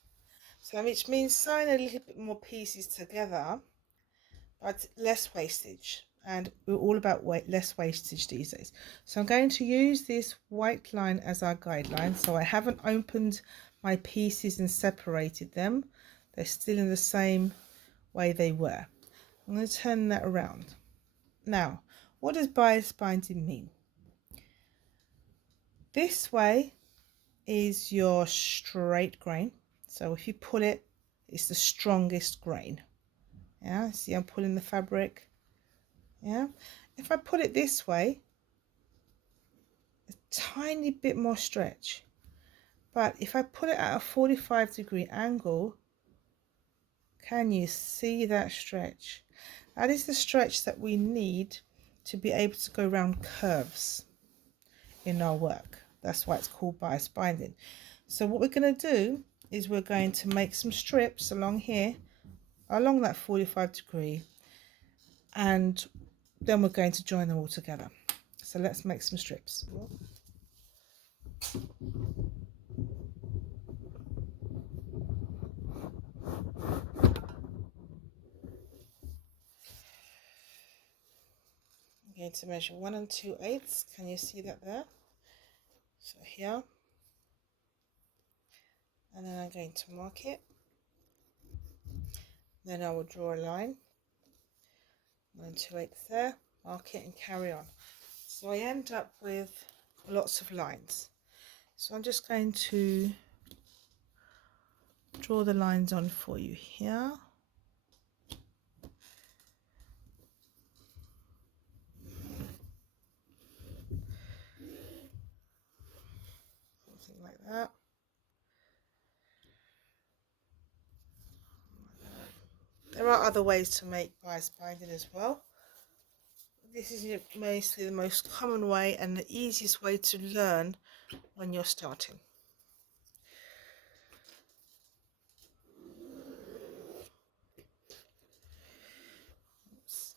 So which means sewing a little bit more pieces together, but less wastage. And we're all about less wastage these days. So I'm going to use this white line as our guideline. So I haven't opened my pieces and separated them. They're still in the same way they were. I'm going to turn that around. Now, what does bias binding mean? This way is your straight grain. So if you pull it, it's the strongest grain. Yeah, see I'm pulling the fabric. Yeah, if I put it this way, a tiny bit more stretch. But if I put it at a 45-degree angle, can you see that stretch? That is the stretch that we need to be able to go around curves in our work. That's why it's called bias binding. So what we're going to do is we're going to make some strips along here, along that 45-degree, and then we're going to join them all together. So let's make some strips. I'm going to measure 1 2/8. Can you see that there? So here, and then I'm going to mark it. Then I will draw a line, 1 2/8 there, mark it and carry on. So I end up with lots of lines. So I'm just going to draw the lines on for you here. Something like that. There are other ways to make bias binding as well. This is mostly the most common way and the easiest way to learn when you're starting. Oops.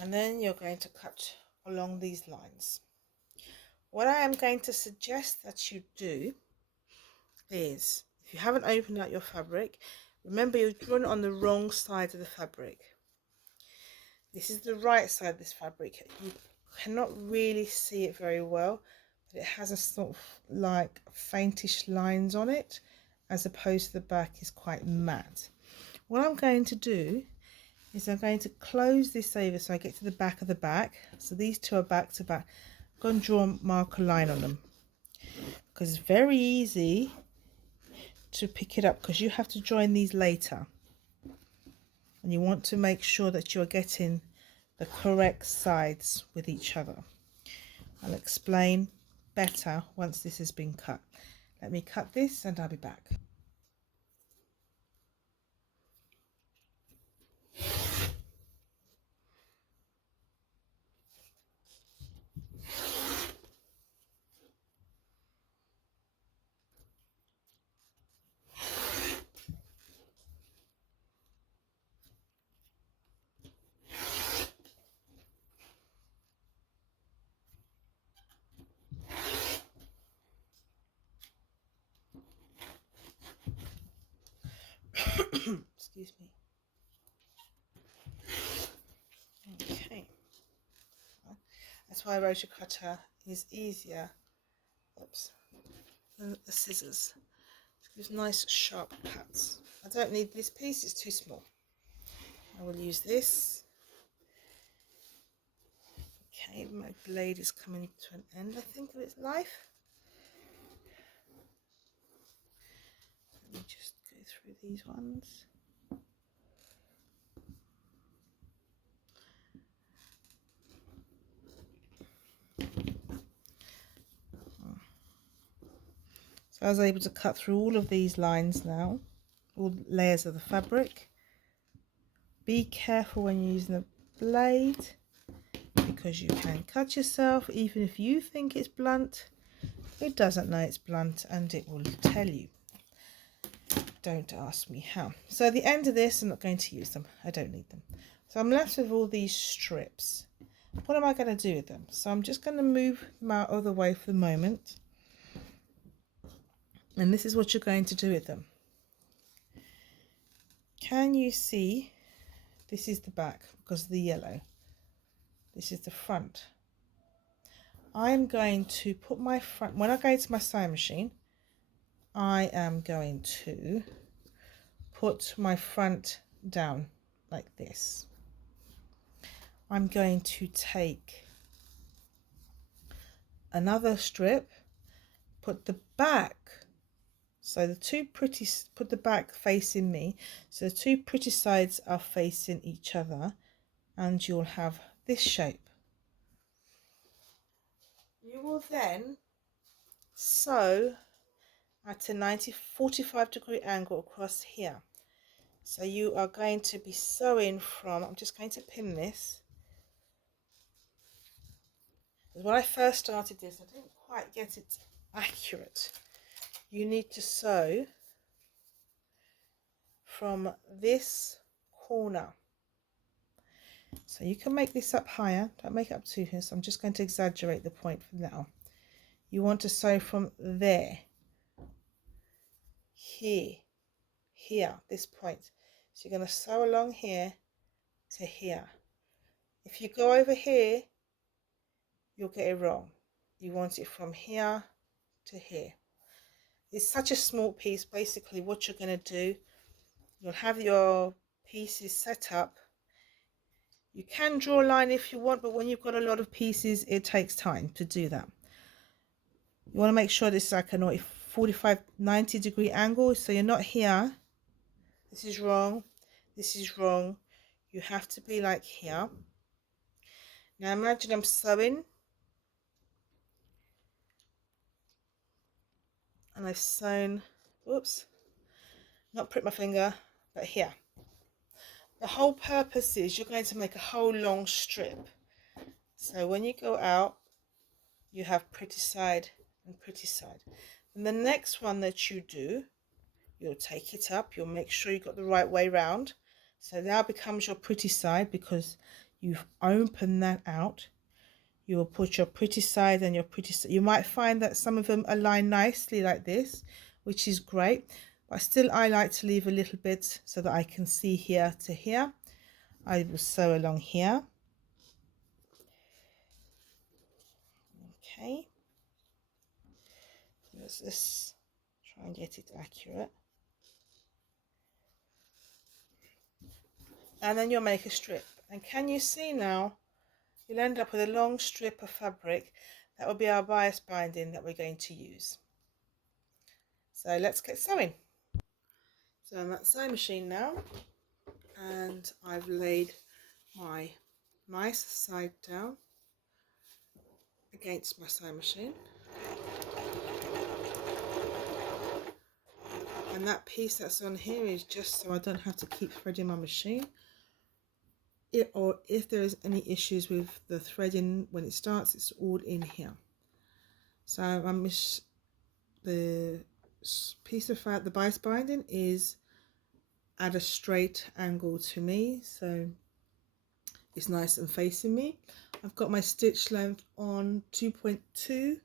And then you're going to cut along these lines. What I am going to suggest that you do is, if you haven't opened out your fabric, remember you're drawing it on the wrong side of the fabric. This is the right side of this fabric. You cannot really see it very well, but it has a sort of like faintish lines on it, as opposed to the back is quite matte. What I'm going to do is I'm going to close this over so I get to the back of the back. So these two are back to back. I'm going to draw a marker line on them because it's very easy to pick it up, because you have to join these later and you want to make sure that you're getting the correct sides with each other. I'll explain better once this has been cut. Let me cut this and I'll be back. Excuse me. Okay. That's why a rotary cutter is easier, oops, than the scissors. It gives nice sharp cuts. I don't need this piece, it's too small. I will use this. Okay, my blade is coming to an end, I think, of its life. Let me just go through these ones. So I was able to cut through all of these lines now, all layers of the fabric. Be careful when you're using the blade, because you can cut yourself. Even if you think it's blunt, it doesn't know it's blunt and it will tell you. Don't ask me how. So at the end of this, I'm not going to use them. I don't need them. So I'm left with all these strips. What am I going to do with them? So I'm just going to move them out of the way for the moment. And this is what you're going to do with them. Can you see? This is the back because of the yellow. This is the front. I'm going to put my front, when I go to my sewing machine, I am going to put my front down like this. I'm going to take another strip, put the back, so the two pretty, put the back facing me, so the two pretty sides are facing each other, and you'll have this shape. You will then sew at a 45-degree angle across here. So you are going to be sewing from, I'm just going to pin this. When I first started this, I didn't quite get it accurate. You need to sew from this corner. So you can make this up higher, don't make it up too here, so I'm just going to exaggerate the point for now. you want to sew from there, here, this point. So you're going to sew along here to here. If you go over here, you'll get it wrong. You want it from here to here. It's such a small piece. Basically what you're going to do, you'll have your pieces set up. You can draw a line if you want, but when you've got a lot of pieces, it takes time to do that. You want to make sure this is like a 45, 90 degree angle. So you're not here. This is wrong. This is wrong. You have to be like here. Now imagine I'm sewing. And I've sewn, oops, not prick my finger, but here. The whole purpose is you're going to make a whole long strip. So when you go out, you have pretty side and pretty side. And the next one that you do, you'll take it up, you'll make sure you got the right way round. So now becomes your pretty side because you've opened that out. You will put your pretty side and your pretty side. You might find that some of them align nicely like this, which is great. But still, I like to leave a little bit so that I can see here to here. I will sew along here. Okay. Let's just try and get it accurate. And then you'll make a strip. And can you see now? You'll end up with a long strip of fabric. That will be our bias binding that we're going to use. So let's get sewing. So I'm at the sewing machine now, and I've laid my nice side down against my sewing machine. And that piece that's on here is just so I don't have to keep threading my machine. Or if there is any issues with the threading when it starts, it's all in here. So the piece of fabric, the bias binding is at a straight angle to me, so it's nice and facing me. I've got my stitch length on 2.2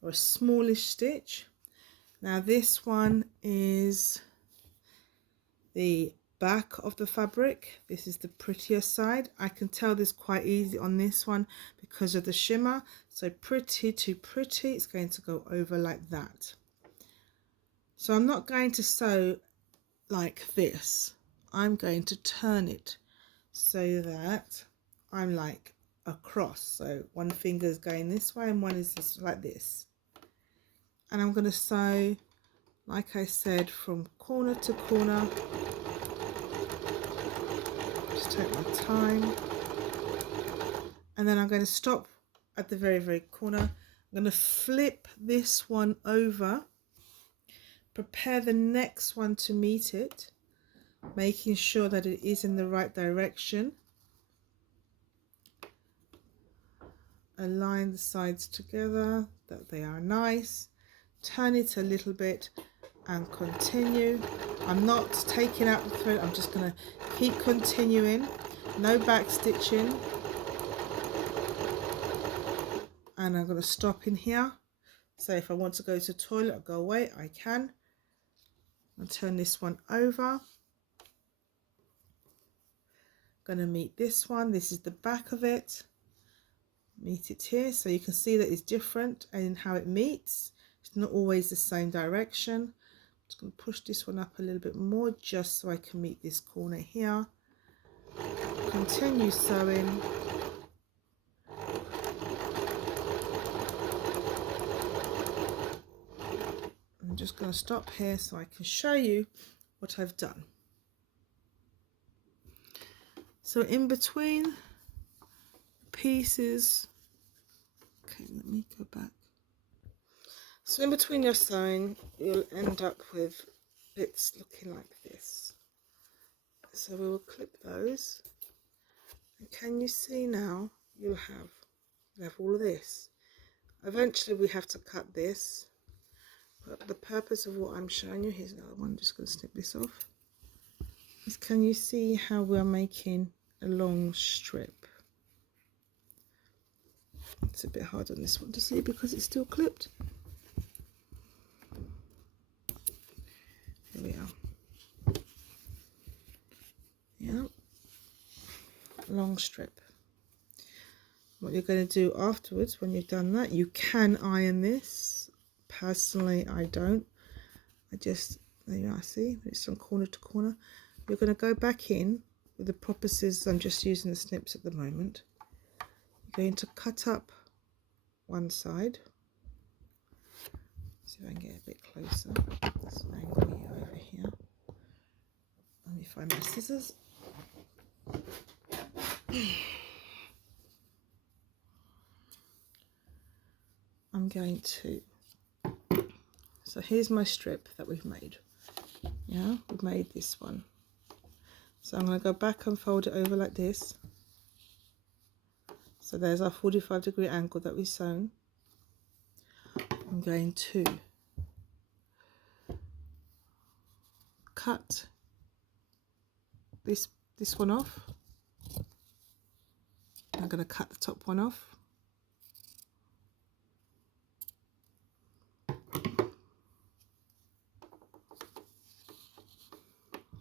or a smallish stitch. Now this one is the back of the fabric. This is the prettier side. I can tell this quite easy on this one because of the shimmer. So pretty to pretty, it's going to go over like that. So I'm not going to sew like this. I'm going to turn it so that I'm like across. So one finger is going this way and one is just like this. And I'm going to sew, like I said, from corner to corner. Just take my time. And then I'm going to stop at the very, very corner. I'm going to flip this one over. Prepare the next one to meet it, making sure that it is in the right direction. Align the sides together, that they are nice. Turn it a little bit and continue. I'm not taking out the thread, I'm just going to keep continuing. No back stitching. And I'm going to stop in here. So if I want to go to the toilet or go away, I can. I'll turn this one over. Going to meet this one. This is the back of it. Meet it here, so you can see that it's different in how it meets. It's not always the same direction. I'm just going to push this one up a little bit more just so I can meet this corner here. Continue sewing. I'm just going to stop here so I can show you what I've done. So in between pieces, okay, let me go back. So in between your sewing, you'll end up with bits looking like this. So we will clip those. And can you see now? You have all of this. Eventually we have to cut this. But the purpose of what I'm showing you, here's another one, I'm just going to snip this off, is can you see how we're making a long strip? It's a bit hard on this one to see because it's still clipped. Here we are. Yeah, long strip. What you're going to do afterwards, when you've done that, you can iron this. Personally, I don't. I just, there you are, see, it's from corner to corner. You're going to go back in with the proper scissors. I'm just using the snips at the moment. You're going to cut up one side. See if I can get a bit closer. Let's angle you over here. Let me find my scissors. I'm going to, so here's my strip that we've made. Yeah, we've made this one. So I'm going to go back and fold it over like this. So there's our 45-degree angle that we've sewn. I'm going to cut this one off. I'm going to cut the top one off.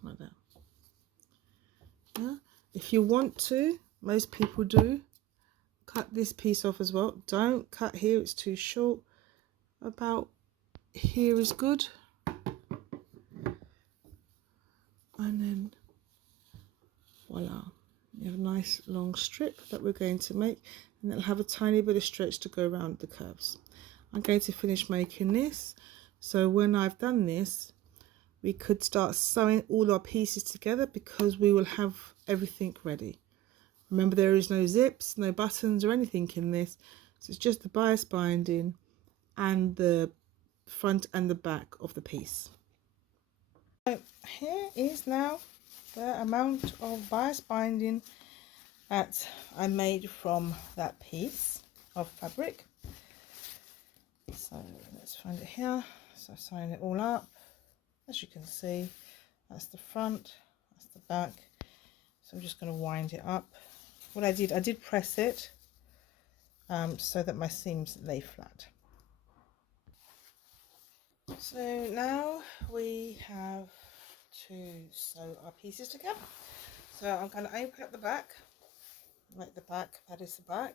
Like that. Yeah. If you want to, most people do, cut this piece off as well. Don't cut here, it's too short. About here is good. And then voila, you have a nice long strip that we're going to make, and it'll have a tiny bit of stretch to go around the curves. I'm going to finish making this, so when I've done this, we could start sewing all our pieces together because we will have everything ready. Remember, there is no zips, no buttons or anything in this, so it's just the bias binding and the front and the back of the piece. So here is now the amount of bias binding that I made from that piece of fabric. So let's find it here. So sewing it all up. As you can see, that's the front, that's the back. So I'm just going to wind it up. What I did press it so that my seams lay flat. So now we have to sew our pieces together. So I'm going to open up the back, like the back, that is the back,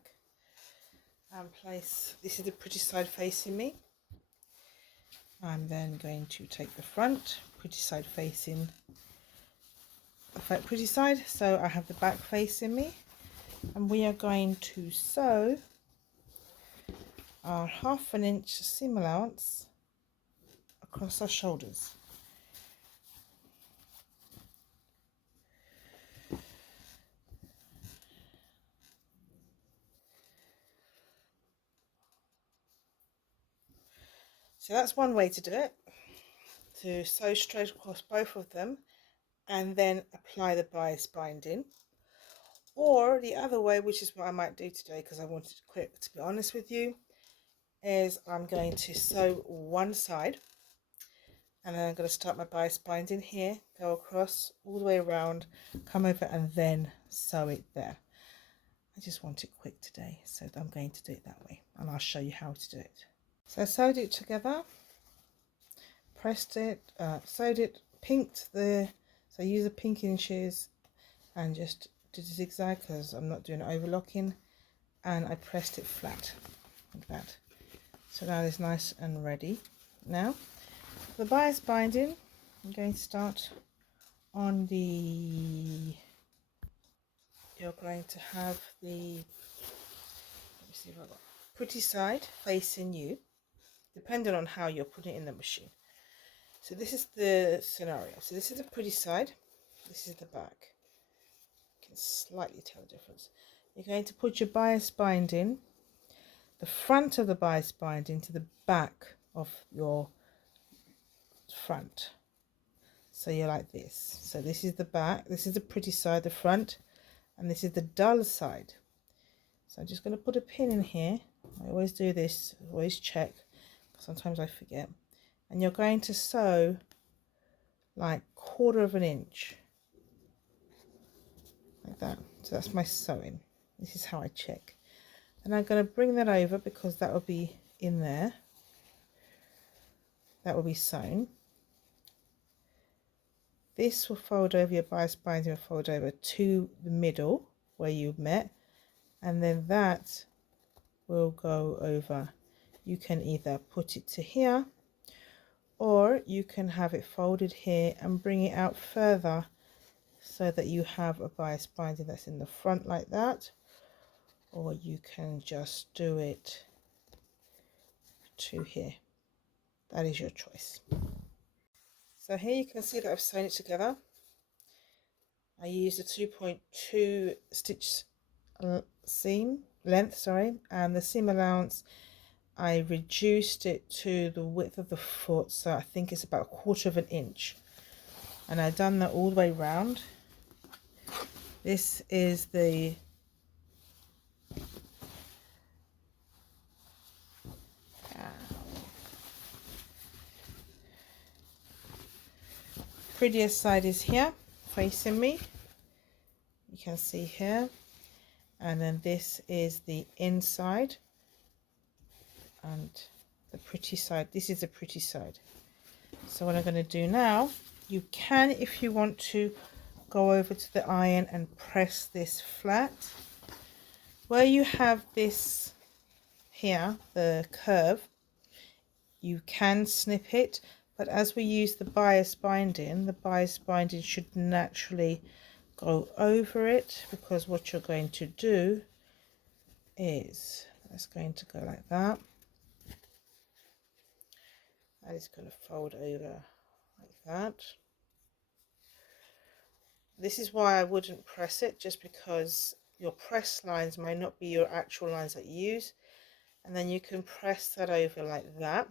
and place, this is the pretty side facing me. I'm then going to take the front, pretty side facing the pretty side, so I have the back facing me, and we are going to sew our 1/2 inch seam allowance across our shoulders. So that's one way to do it, to sew straight across both of them and then apply the bias binding. Or the other way, which is what I might do today because I wanted it quick, to be honest with you, is I'm going to sew one side and then I'm going to start my bias binding here, go across all the way around, come over and then sew it there. I just want it quick today, so I'm going to do it that way and I'll show you how to do it. So I sewed it together, pressed it, sewed it, pinked the, so I use the pinking shears and just did a zigzag because I'm not doing overlocking, and I pressed it flat like that. So now it's nice and ready. Now the bias binding, I'm going to start on the, you're going to have the, let me see if I've got pretty side facing you, depending on how you're putting it in the machine. So this is the scenario. So this is the pretty side, this is the back. You can slightly tell the difference. You're going to put your bias binding, the front of the bias binding to the back of your front. So you're like this. So this is the back, this is the pretty side, the front, and this is the dull side. So I'm just going to put a pin in here. I always do this, always check, sometimes I forget. And you're going to sew like 1/4 inch like that. So that's my sewing. This is how I check. And I'm going to bring that over because that will be in there. That will be sewn. This will fold over, your bias binding will fold over to the middle where you met, and then that will go over. You can either put it to here, or you can have it folded here and bring it out further so that you have a bias binding that's in the front like that, or you can just do it to here. That is your choice. So here you can see that I've sewn it together. I used a 2.2 stitch seam length, and the seam allowance, I reduced it to the width of the foot, so I think it's about 1/4 of an inch, and I've done that all the way round. This is the prettiest side is here facing me, you can see here, and then this is the inside, and the pretty side, this is the pretty side. So what I'm going to do now, you can, if you want to, go over to the iron and press this flat. Where you have this here, the curve, you can snip it, but as we use the bias binding should naturally go over it, because what you're going to do is, that's going to go like that. That is going to fold over like that. This is why I wouldn't press it, just because your press lines may not be your actual lines that you use, and then you can press that over like that,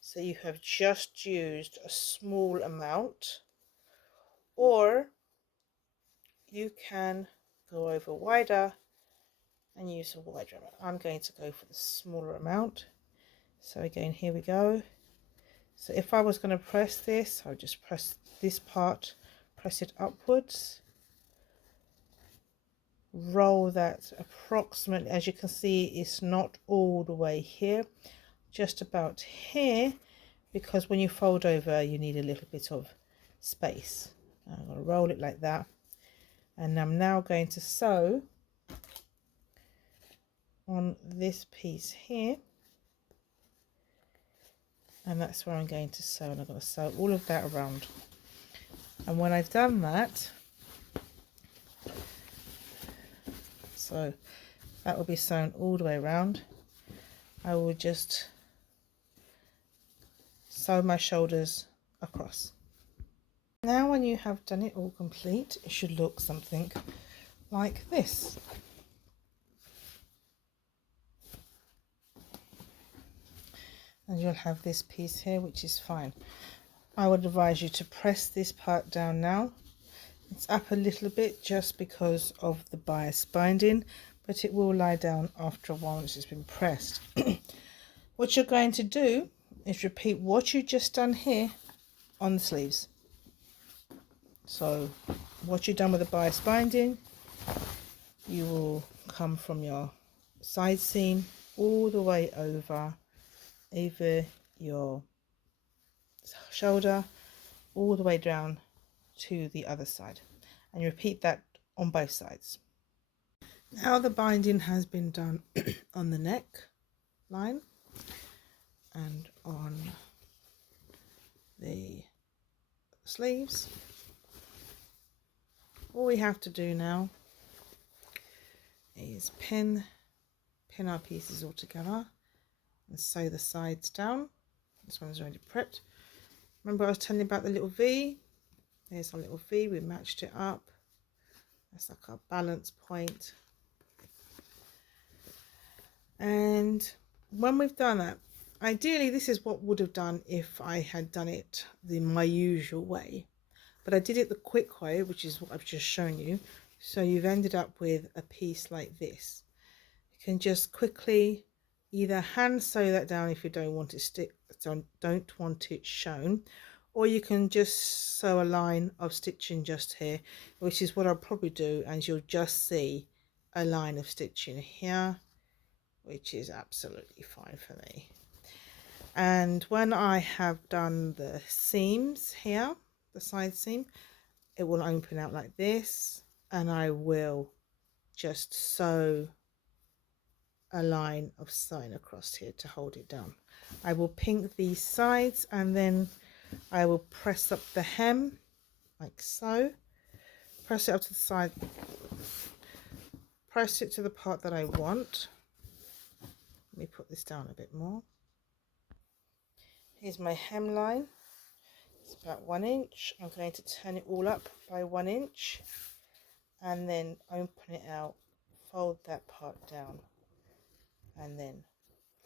so you have just used a small amount, or you can go over wider and use a wider amount. I'm going to go for the smaller amount. So again, here we go. So if I was going to press this, I'll just press this part, press it upwards, roll that approximately, as you can see, it's not all the way here, just about here, because when you fold over you need a little bit of space. I'm going to roll it like that, and I'm now going to sew on this piece here, and that's where I'm going to sew, and I'm going to sew all of that around. And when I've done that, so that will be sewn all the way around, I will just sew my shoulders across. Now when you have done it all complete, it should look something like this. And you'll have this piece here, which is fine. I would advise you to press this part down now. It's up a little bit just because of the bias binding, but it will lie down after a while once it's been pressed. What you're going to do is repeat what you just done here on the sleeves. So what you've done with the bias binding, you will come from your side seam all the way over your shoulder, all the way down to the other side, and you repeat that on both sides. Now the binding has been done on the neck line and on the sleeves. All we have to do now is pin our pieces all together and sew the sides down. This one's already prepped. Remember I was telling you about the little V? There's our little V, we matched it up. That's like our balance point. And when we've done that, ideally this is what would have done if I had done it my usual way, but I did it the quick way, which is what I've just shown you. So you've ended up with a piece like this. You can just quickly either hand sew that down if you don't want it don't want it shown, or you can just sew a line of stitching just here, which is what I'll probably do, and you'll just see a line of stitching here which is absolutely fine for me. And when I have done the seams here, the side seam, it will open out like this, and I will just sew a line of sewing across here to hold it down. I will pink these sides, and then I will press up the hem like so. Press it up to the side, press it to the part that I want. Let me put this down a bit more. Here's my hemline. It's about 1 inch. I'm going to turn it all up by 1 inch and then open it out, fold that part down, and then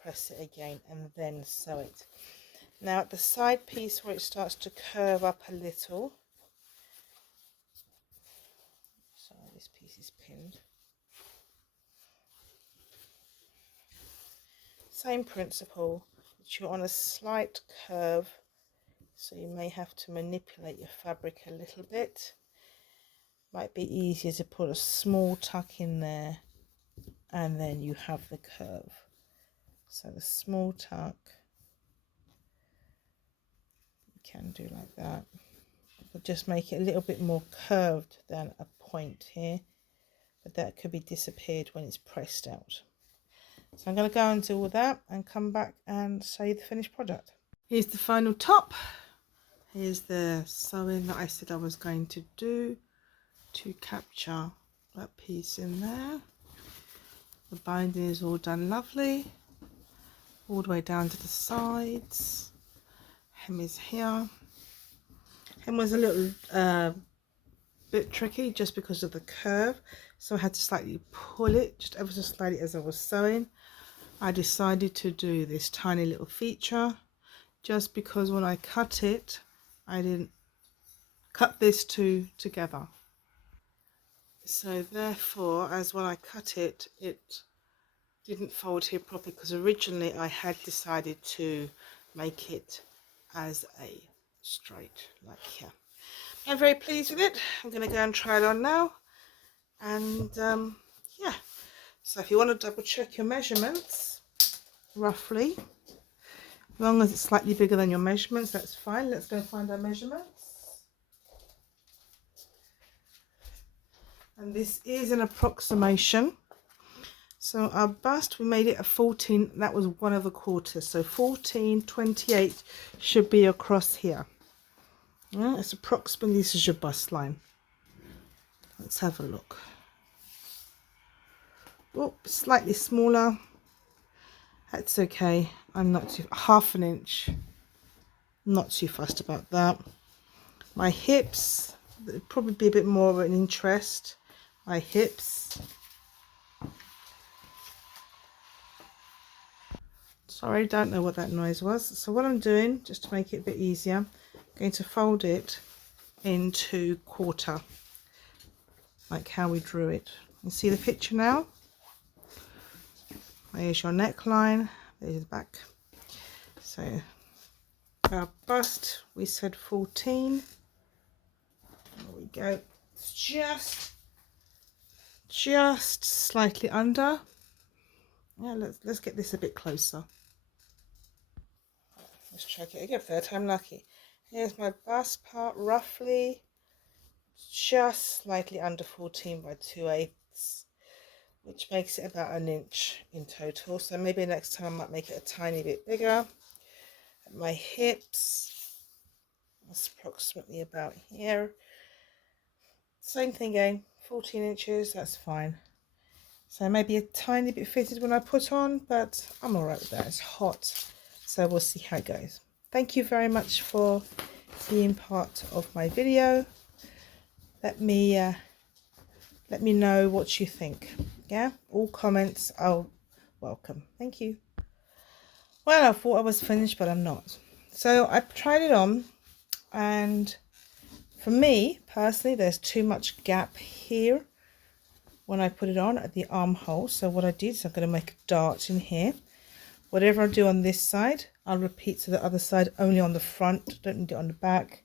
press it again and then sew it. Now at the side piece where it starts to curve up a little, sorry, this piece is pinned. Same principle, but you're on a slight curve, so you may have to manipulate your fabric a little bit. Might be easier to put a small tuck in there and then you have the curve. So the small tuck you can do like that, but just make it a little bit more curved than a point here, but that could be disappeared when it's pressed out. So I'm going to go and do all that and come back and show you the finished product. Here's the final top. Here's the sewing that I said I was going to do to capture that piece in there. The binding is all done lovely, all the way down to the sides. Hem is here. Hem was a little bit tricky just because of the curve, so I had to slightly pull it just ever so slightly as I was sewing. I decided to do this tiny little feature just because when I cut it, I didn't cut this two together. So therefore, as when I cut it, it didn't fold here properly, because originally I had decided to make it as a straight like here. I'm very pleased with it. I'm going to go and try it on now, and yeah, so if you want to double check your measurements roughly, as long as it's slightly bigger than your measurements, that's fine. Let's go and find our measurements. And this is an approximation. So our bust, we made it a 14, that was 1 of the quarters, so 14.28 should be across here. Yeah, it's approximately, this is your bust line. Let's have a look. Oh, slightly smaller. That's okay. I'm not too, half an inch. Not too fussed about that. My hips, it'd probably be a bit more of an interest. My hips. Sorry, don't know what that noise was. So what I'm doing, just to make it a bit easier, I'm going to fold it into quarter, like how we drew it. You see the picture now? There's your neckline, there's the back. So our bust, we said 14. There we go. It's just slightly under. Yeah, let's get this a bit closer. Let's check it again, third time lucky. Here's my bust part, roughly just slightly under 14 by 2/8, which makes it about 1 inch in total. So maybe next time I might make it a tiny bit bigger. At my hips, that's approximately about here. Same thing again, 14 inches, that's fine. So maybe a tiny bit fitted when I put on, but I'm alright with that. It's hot, so we'll see how it goes. Thank you very much for being part of my video. Let me know what you think. Yeah, all comments are welcome. Thank you. Well, I thought I was finished, but I'm not. So I tried it on, and for me personally, there's too much gap here when I put it on at the armhole. So what I did is I'm going to make a dart in here. Whatever I do on this side, I'll repeat to the other side, only on the front, don't need it on the back.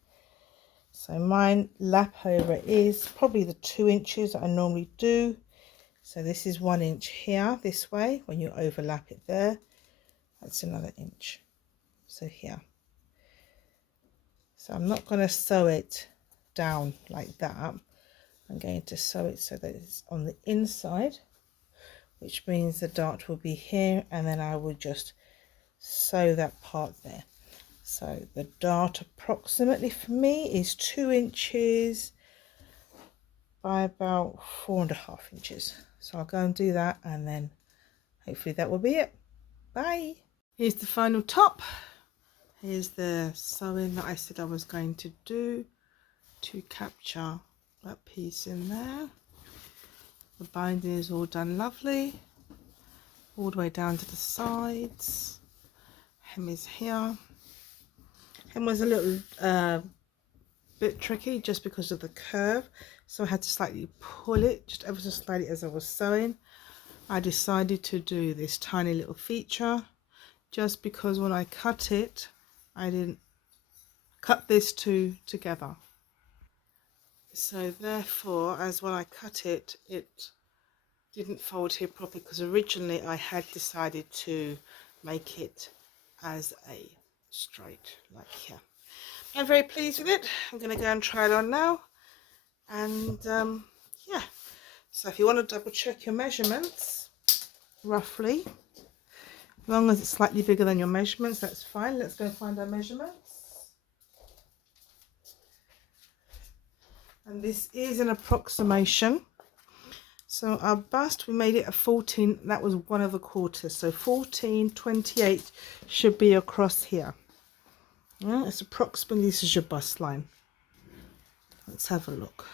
So mine lap over is probably the 2 inches that I normally do. So this is 1 inch here this way. When you overlap it there, that's another inch. So here. So I'm not going to sew it down like that. I'm going to sew it so that it's on the inside, which means the dart will be here, and then I will just sew that part there. So the dart approximately for me is 2 inches by about 4.5 inches. So I'll go and do that, and then hopefully that will be it. Bye. Here's the final top. Here's the sewing that I said I was going to do to capture that piece in there. The binding is all done lovely, all the way down to the sides. Hem is here. Hem was a little bit tricky just because of the curve, so I had to slightly pull it just ever so slightly as I was sewing. I decided to do this tiny little feature just because when I cut it, I didn't cut this two together. So therefore, as when I cut it, it didn't fold here properly, because originally I had decided to make it as a straight, like here. I'm very pleased with it. I'm going to go and try it on now. And yeah, so if you want to double check your measurements, roughly, as long as it's slightly bigger than your measurements, that's fine. Let's go find our measurements. And this is an approximation. So our bust, we made it a 14, that was 1/4. So 14.28 should be across here. Yeah, it's approximately, this is your bust line. Let's have a look.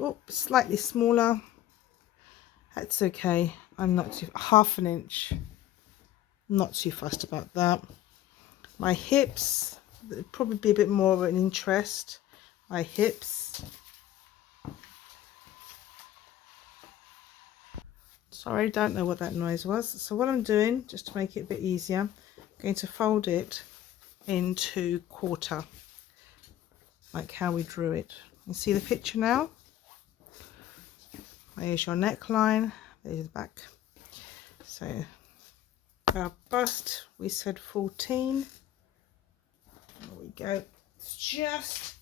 Oh, slightly smaller. That's okay. I'm not too, 1/2 inch. Not too fussed about that. My hips, there'd probably be a bit more of an interest. My hips. Sorry, don't know what that noise was. So what I'm doing, just to make it a bit easier, I'm going to fold it into quarter, like how we drew it. You see the picture now? There's your neckline, there's the back. So our bust, we said 14. There we go. It's just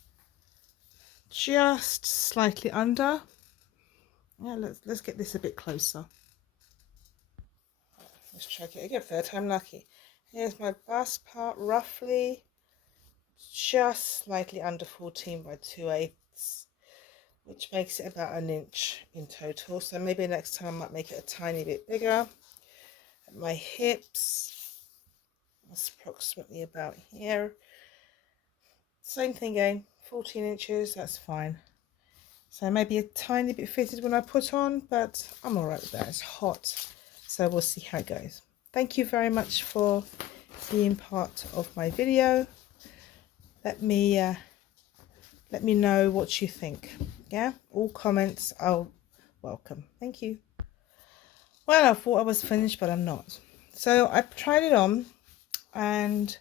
slightly under. Yeah, let's get this a bit closer. Let's check it again, third time lucky. Here's my bust part, roughly just slightly under 14 by 2/8, which makes it about 1 inch in total. So maybe next time I might make it a tiny bit bigger. At my hips, that's approximately about here. Same thing again, 14 inches, that's fine. So maybe a tiny bit fitted when I put on, but I'm all right with that. It's hot, so we'll see how it goes. Thank you very much for being part of my video. Let me know what you think. Yeah, all comments are welcome. Thank you. Well, I thought I was finished, but I'm not. So I tried it on, and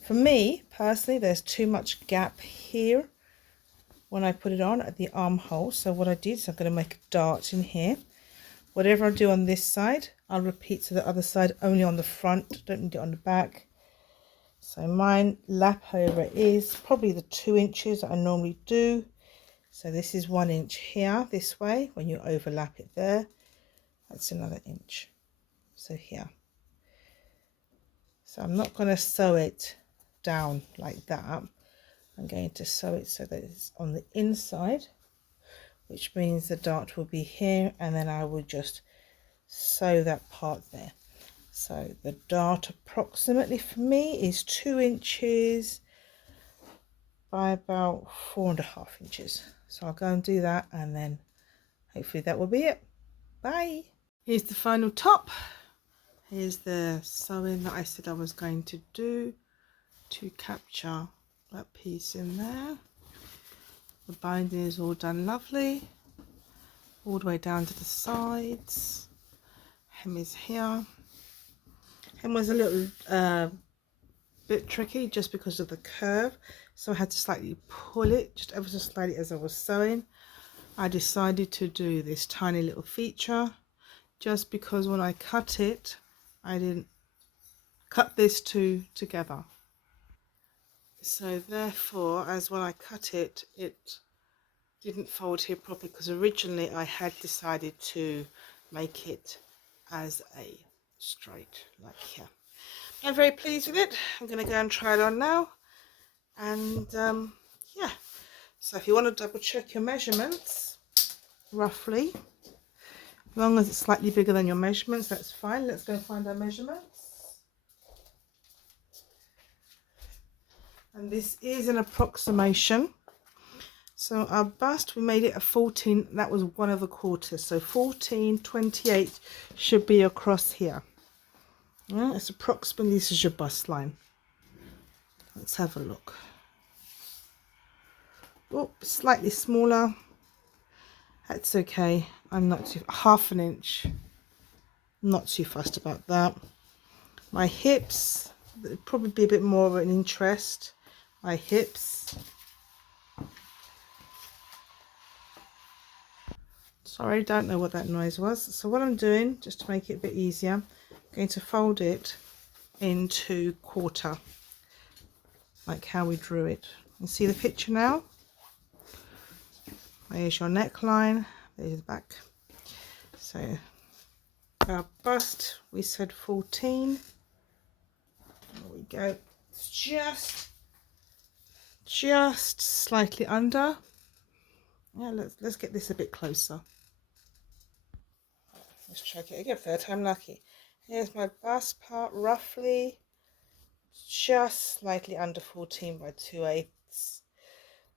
for me personally, there's too much gap here when I put it on at the armhole. So what I did is I'm going to make a dart in here. Whatever I do on this side, I'll repeat to the other side, only on the front, don't need it on the back. So mine lap over is probably the 2 inches that I normally do. So this is 1 inch here this way. When you overlap it there, that's another inch. So here. So I'm not going to sew it down like that. I'm going to sew it so that it's on the inside, which means the dart will be here, and then I will just sew that part there. So the dart approximately for me is 2 inches by about 4.5 inches. So I'll go and do that, and then hopefully that will be it. Bye. Here's the final top. Here's the sewing that I said I was going to do to capture that piece in there. The binding is all done lovely, all the way down to the sides. Hem is here. Hem was a little bit tricky just because of the curve, so I had to slightly pull it just ever so slightly as I was sewing. I decided to do this tiny little feature just because when I cut it, I didn't cut this two together. So therefore, as when I cut it, it didn't fold here properly because originally I had decided to make it as a straight, like here. I'm very pleased with it. I'm going to go and try it on now. And yeah, so if you want to double check your measurements, roughly, as long as it's slightly bigger than your measurements, that's fine. Let's go and find our measurements. And this is an approximation. So our bust, we made it a 14, that was 1/4. So 14.28 should be across here. Yeah, it's approximately, this is your bust line. Let's have a look. Oh, slightly smaller. That's okay. I'm not too, 1/2 inch. Not too fussed about that. My hips, probably be a bit more of an interest. My hips. Sorry, don't know what that noise was. So what I'm doing, just to make it a bit easier, I'm going to fold it into 1/4, like how we drew it. You see the picture now? There's your neckline, there's the back. So our bust, we said 14. There we go. It's just slightly under. Yeah, let's get this a bit closer. Let's check it again, third time lucky. Here's my bust part, roughly just slightly under 14 by 2/8,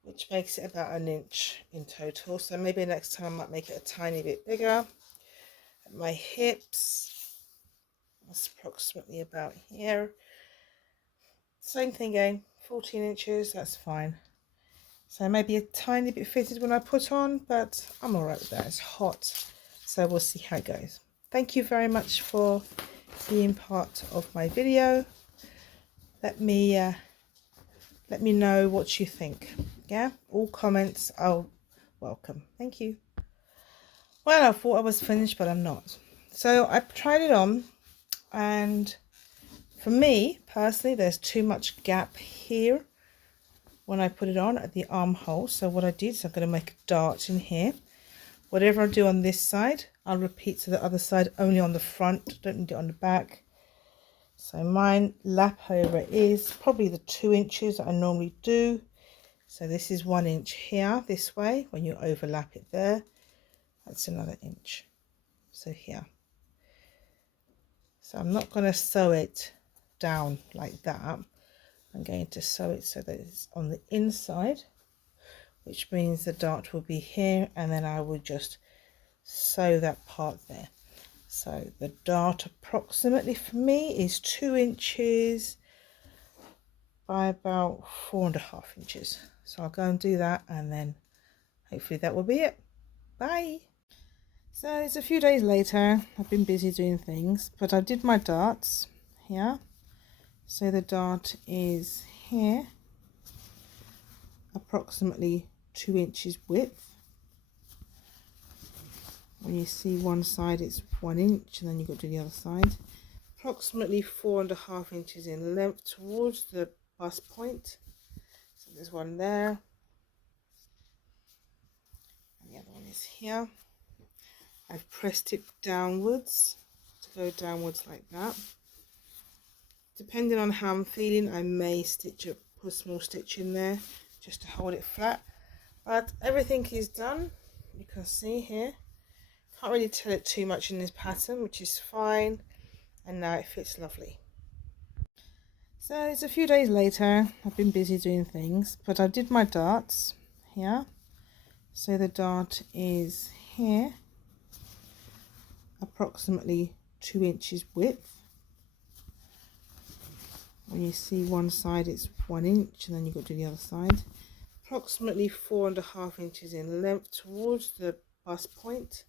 which makes it about 1 inch in total. So maybe next time I might make it a tiny bit bigger. At my hips, that's approximately about here. Same thing again, 14 inches, that's fine. So maybe a tiny bit fitted when I put on, but I'm all right with that. It's hot, so we'll see how it goes. Thank you very much for being part of my video. Let me know what you think. Yeah, all comments are welcome. Thank you. Well, I thought I was finished, but I'm not. So I tried it on, and for me personally, there's too much gap here when I put it on at the armhole. So what I did is I'm going to make a dart in here. Whatever I do on this side, I'll repeat to the other side, only on the front, don't need it on the back. So mine lap over is probably the 2 inches that I normally do. So this is 1 inch here, this way, when you overlap it there, that's another inch. So here. So I'm not going to sew it down like that. I'm going to sew it so that it's on the inside, which means the dart will be here, and then I will just sew that part there. So the dart approximately for me is 2 inches by about 4.5 inches. So I'll go and do that, and then hopefully that will be it. Bye. So it's a few days later. I've been busy doing things, but I did my darts here. So the dart is here, approximately 2 inches width. When you see one side, it's 1 inch, and then you've got to do the other side. Approximately 4.5 inches in length towards the bust point. So there's one there, and the other one is here. I've pressed it downwards to go downwards like that. Depending on how I'm feeling, I may stitch up, put a small stitch in there just to hold it flat. But everything is done. You can see here. Can't really tell it too much in this pattern, which is fine. And now it fits lovely. So it's a few days later. I've been busy doing things, but I did my darts here. So the dart is here, approximately 2 inches width. When you see one side, it's 1 inch, and then you've got to do the other side. Approximately 4.5 inches in length towards the bust point.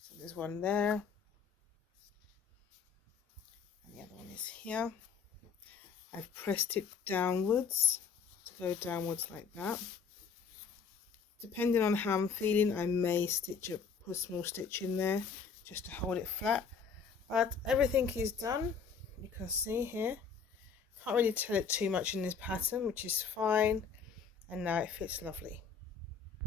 So there's one there, and the other one is here. I've pressed it downwards to go downwards like that. depending on how I'm feeling, I may put a small stitch in there just to hold it flat. But everything is done. You can see here. Can't really tell it too much in this pattern, which is fine. And now it fits lovely.